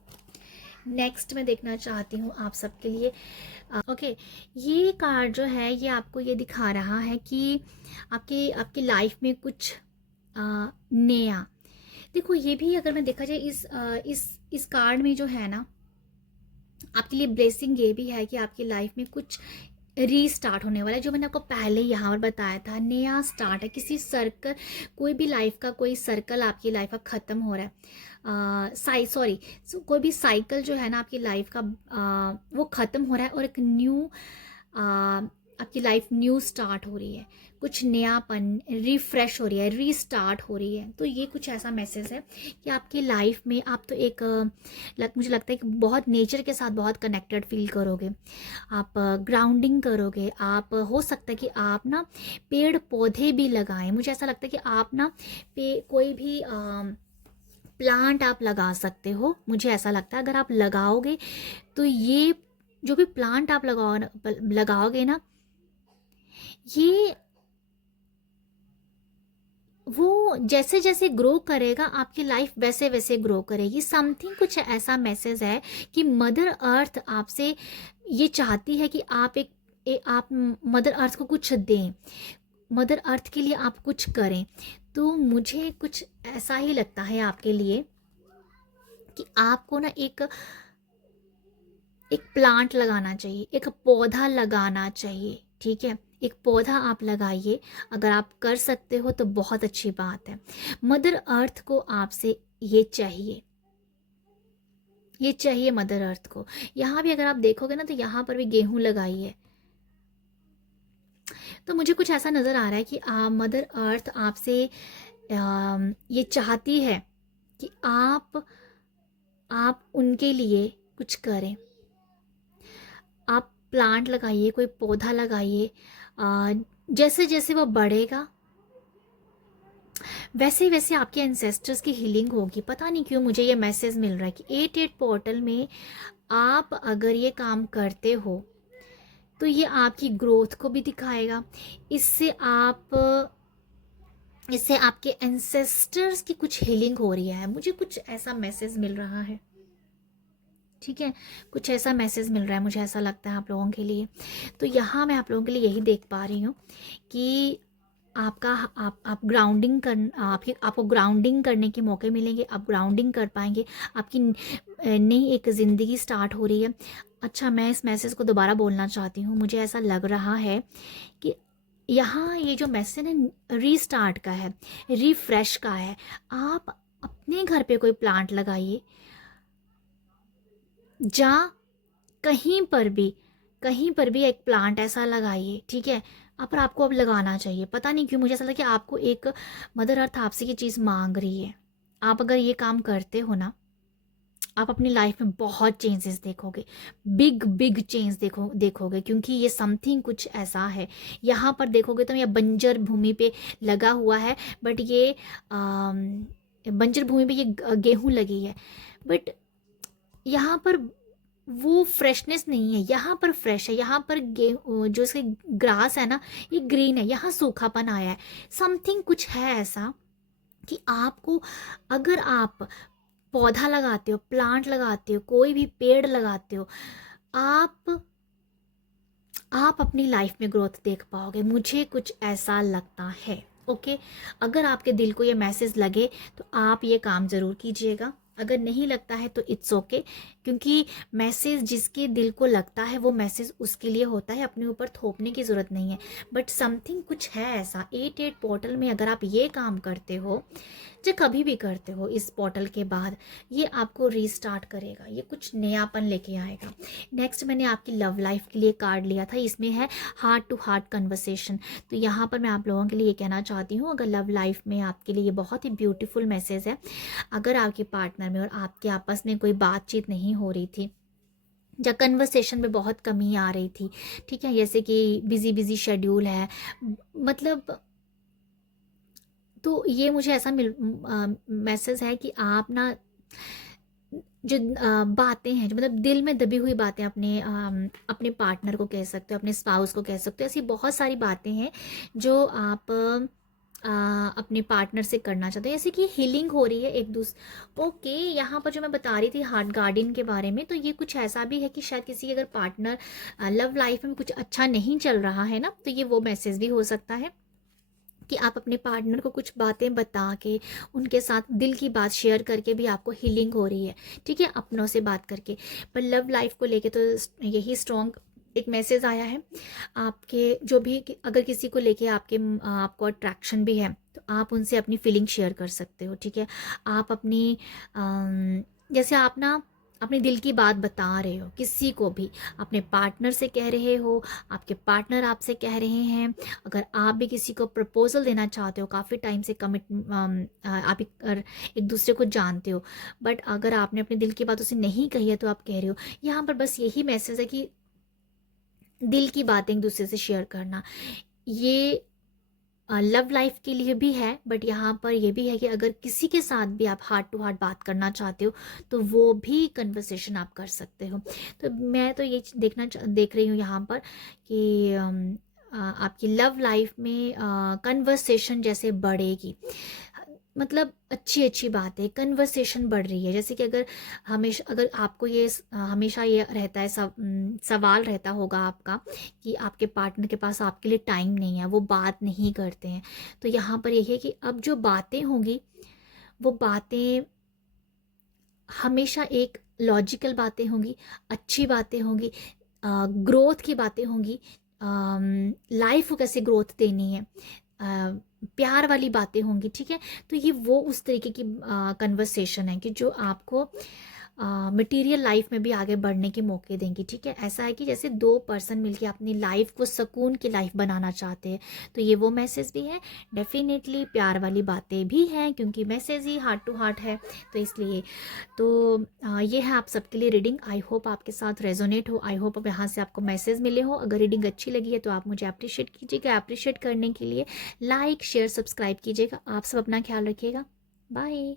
नेक्स्ट मैं देखना चाहती हूँ आप सबके लिए, ओके, ये कार्ड जो है ये आपको ये दिखा रहा है कि आपकी आपकी लाइफ में कुछ नया, देखो ये भी अगर मैं देखा जाए इस कार्ड में जो है ना, आपके लिए ब्लेसिंग ये भी है कि आपकी लाइफ में कुछ रीस्टार्ट होने वाला है, जो मैंने आपको पहले यहाँ पर बताया था, नया स्टार्ट है। किसी सर्कल, कोई भी लाइफ का कोई सर्कल आपकी लाइफ का ख़त्म हो रहा है, कोई भी साइकिल जो है ना आपकी लाइफ का वो ख़त्म हो रहा है और एक न्यू आपकी लाइफ न्यू स्टार्ट हो रही है, कुछ नयापन, रिफ्रेश हो रही है, रीस्टार्ट हो रही है। तो ये कुछ ऐसा मैसेज है कि आपकी लाइफ में आप तो एक मुझे लगता है कि बहुत नेचर के साथ बहुत कनेक्टेड फील करोगे, आप ग्राउंडिंग करोगे, आप हो सकता है कि आप ना पेड़ पौधे भी लगाएं, मुझे ऐसा लगता है कि आप ना कोई भी प्लांट आप लगा सकते हो, मुझे ऐसा लगता है अगर आप लगाओगे तो ये जो भी प्लांट आप लगाओगे ना, ये वो जैसे जैसे ग्रो करेगा आपकी लाइफ वैसे वैसे ग्रो करेगी। समथिंग कुछ ऐसा मैसेज है कि मदर अर्थ आपसे ये चाहती है कि आप आप मदर अर्थ को कुछ दें, मदर अर्थ के लिए आप कुछ करें। तो मुझे कुछ ऐसा ही लगता है आपके लिए कि आपको ना एक प्लांट लगाना चाहिए, एक पौधा लगाना चाहिए, ठीक है, एक पौधा आप लगाइए, अगर आप कर सकते हो तो बहुत अच्छी बात है। मदर अर्थ को आपसे ये चाहिए मदर अर्थ को। यहाँ भी अगर आप देखोगे ना तो यहाँ पर भी गेहूं लगाई है, तो मुझे कुछ ऐसा नज़र आ रहा है कि मदर अर्थ आपसे ये चाहती है कि आप उनके लिए कुछ करें। आप प्लांट लगाइए, कोई पौधा लगाइए, जैसे जैसे वो बढ़ेगा वैसे वैसे आपके एंसेस्टर्स की हीलिंग होगी। पता नहीं क्यों मुझे ये मैसेज मिल रहा है कि 88 पोर्टल में आप अगर ये काम करते हो तो ये आपकी ग्रोथ को भी दिखाएगा, इससे आपके एंसेस्टर्स की कुछ हीलिंग हो रही है, मुझे कुछ ऐसा मैसेज मिल रहा है, ठीक है, कुछ ऐसा मैसेज मिल रहा है, मुझे ऐसा लगता है आप लोगों के लिए। तो यहाँ मैं आप लोगों के लिए यही देख पा रही हूँ कि आप ग्राउंडिंग आपको ग्राउंडिंग करने के मौके मिलेंगे, आप ग्राउंडिंग कर पाएंगे, आपकी नई एक ज़िंदगी स्टार्ट हो रही है। अच्छा, मैं इस मैसेज को दोबारा बोलना चाहती हूँ, मुझे ऐसा लग रहा है कि यहाँ ये जो मैसेज है रीस्टार्ट का है, रिफ्रेश का है। आप अपने घर पे कोई प्लांट लगाइए, जा कहीं पर भी एक प्लांट ऐसा लगाइए, ठीक है। पर आपको अब लगाना चाहिए, पता नहीं क्यों मुझे ऐसा लगता है कि आपको एक मदर अर्थ आपसे ये चीज़ मांग रही है। आप अगर ये काम करते हो ना, आप अपनी लाइफ में बहुत चेंजेस देखोगे, बिग बिग चेंज देखोगे, क्योंकि ये समथिंग कुछ ऐसा है। यहाँ पर देखोगे तो ये बंजर भूमि पे लगा हुआ है, बट ये बंजर भूमि पे ये गेहूं लगी है, बट यहाँ पर वो फ्रेशनेस नहीं है, यहाँ पर फ्रेश है, यहाँ पर जो इसके ग्रास है ना ये ग्रीन है, यहाँ सूखापन आया है। समथिंग कुछ है ऐसा कि आपको, अगर आप पौधा लगाते हो, प्लांट लगाते हो, कोई भी पेड़ लगाते हो, आप अपनी लाइफ में ग्रोथ देख पाओगे, मुझे कुछ ऐसा लगता है। ओके, अगर आपके दिल को ये मैसेज लगे तो आप ये काम ज़रूर कीजिएगा, अगर नहीं लगता है तो इट्स ओके, क्योंकि मैसेज जिसके दिल को लगता है वो मैसेज उसके लिए होता है, अपने ऊपर थोपने की ज़रूरत नहीं है। बट समथिंग कुछ है ऐसा 88 पोर्टल में, अगर आप ये काम करते हो जो कभी भी करते हो इस पोर्टल के बाद, ये आपको रीस्टार्ट करेगा, ये कुछ नयापन लेके आएगा। नेक्स्ट मैंने आपकी लव लाइफ के लिए कार्ड लिया था, इसमें है हार्ट टू हार्ट कन्वर्सेशन। तो यहाँ पर मैं आप लोगों के लिए ये कहना चाहती हूँ, अगर लव लाइफ में आपके लिए ये बहुत ही ब्यूटीफुल मैसेज है। अगर आपके पार्टनर में और आपके आपस में कोई बातचीत नहीं हो रही थी या कन्वर्सेशन में बहुत कमी आ रही थी, ठीक है, जैसे कि बिजी बिजी शेड्यूल है, मतलब, तो ये मुझे ऐसा मैसेज है कि आप ना जो बातें हैं, जो मतलब दिल में दबी हुई बातें अपने पार्टनर को कह सकते हो, अपने स्पाउस को कह सकते हो। ऐसी बहुत सारी बातें हैं जो आप अपने पार्टनर से करना चाहते हो, जैसे कि हीलिंग हो रही है एक दूसरे। ओके, यहाँ पर जो मैं बता रही थी हार्ट गार्डन के बारे में, तो ये कुछ ऐसा भी है कि शायद किसी की अगर पार्टनर लव लाइफ में कुछ अच्छा नहीं चल रहा है ना, तो ये वो मैसेज भी हो सकता है कि आप अपने पार्टनर को कुछ बातें बता के, उनके साथ दिल की बात शेयर करके भी आपको हीलिंग हो रही है, ठीक है, अपनों से बात करके। पर लव लाइफ को लेके तो यही स्ट्रॉन्ग एक मैसेज आया है आपके, जो भी अगर किसी को लेके आपको अट्रैक्शन भी है, तो आप उनसे अपनी फीलिंग शेयर कर सकते हो, ठीक है। आप अपनी जैसे आप ना अपने दिल की बात बता रहे हो किसी को भी, अपने पार्टनर से कह रहे हो, आपके पार्टनर आपसे कह रहे हैं, अगर आप भी किसी को प्रपोजल देना चाहते हो, काफ़ी टाइम से आप एक दूसरे को जानते हो, बट अगर आपने अपने दिल की बात उसे नहीं कही है तो आप कह रहे हो। यहाँ पर बस यही मैसेज है कि दिल की बातें एक दूसरे से शेयर करना, ये लव लाइफ के लिए भी है, बट यहाँ पर ये भी है कि अगर किसी के साथ भी आप हार्ट टू हार्ट बात करना चाहते हो तो वो भी कन्वर्सेशन आप कर सकते हो। तो मैं तो ये देख रही हूँ यहाँ पर कि आपकी लव लाइफ में कन्वर्सेशन जैसे बढ़ेगी, मतलब अच्छी अच्छी बात है, कन्वर्सेशन बढ़ रही है। जैसे कि अगर आपको ये हमेशा ये रहता है, सवाल रहता होगा आपका कि आपके पार्टनर के पास आपके लिए टाइम नहीं है, वो बात नहीं करते हैं, तो यहाँ पर यही है कि अब जो बातें होंगी वो बातें हमेशा एक लॉजिकल बातें होंगी, अच्छी बातें होंगी, ग्रोथ की बातें होंगी, लाइफ को कैसे ग्रोथ देनी है, प्यार वाली बातें होंगी, ठीक है। तो ये वो उस तरीके की कन्वर्सेशन है कि जो आपको मटेरियल लाइफ में भी आगे बढ़ने के मौके देंगी, ठीक है। ऐसा है कि जैसे दो पर्सन मिलके अपनी लाइफ को सुकून की लाइफ बनाना चाहते हैं, तो ये वो मैसेज भी है। डेफिनेटली प्यार वाली बातें भी हैं, क्योंकि मैसेज ही हार्ट टू हार्ट है, तो इसलिए तो ये है आप सबके लिए रीडिंग। आई होप आपके साथ रेजोनेट हो, आई होप अब यहाँ से आपको मैसेज मिले हो। अगर रीडिंग अच्छी लगी है तो आप मुझे अप्रिशिएट कीजिएगा। अप्रिशिएट करने के लिए लाइक शेयर सब्सक्राइब कीजिएगा। आप सब अपना ख्याल रखिएगा। बाय।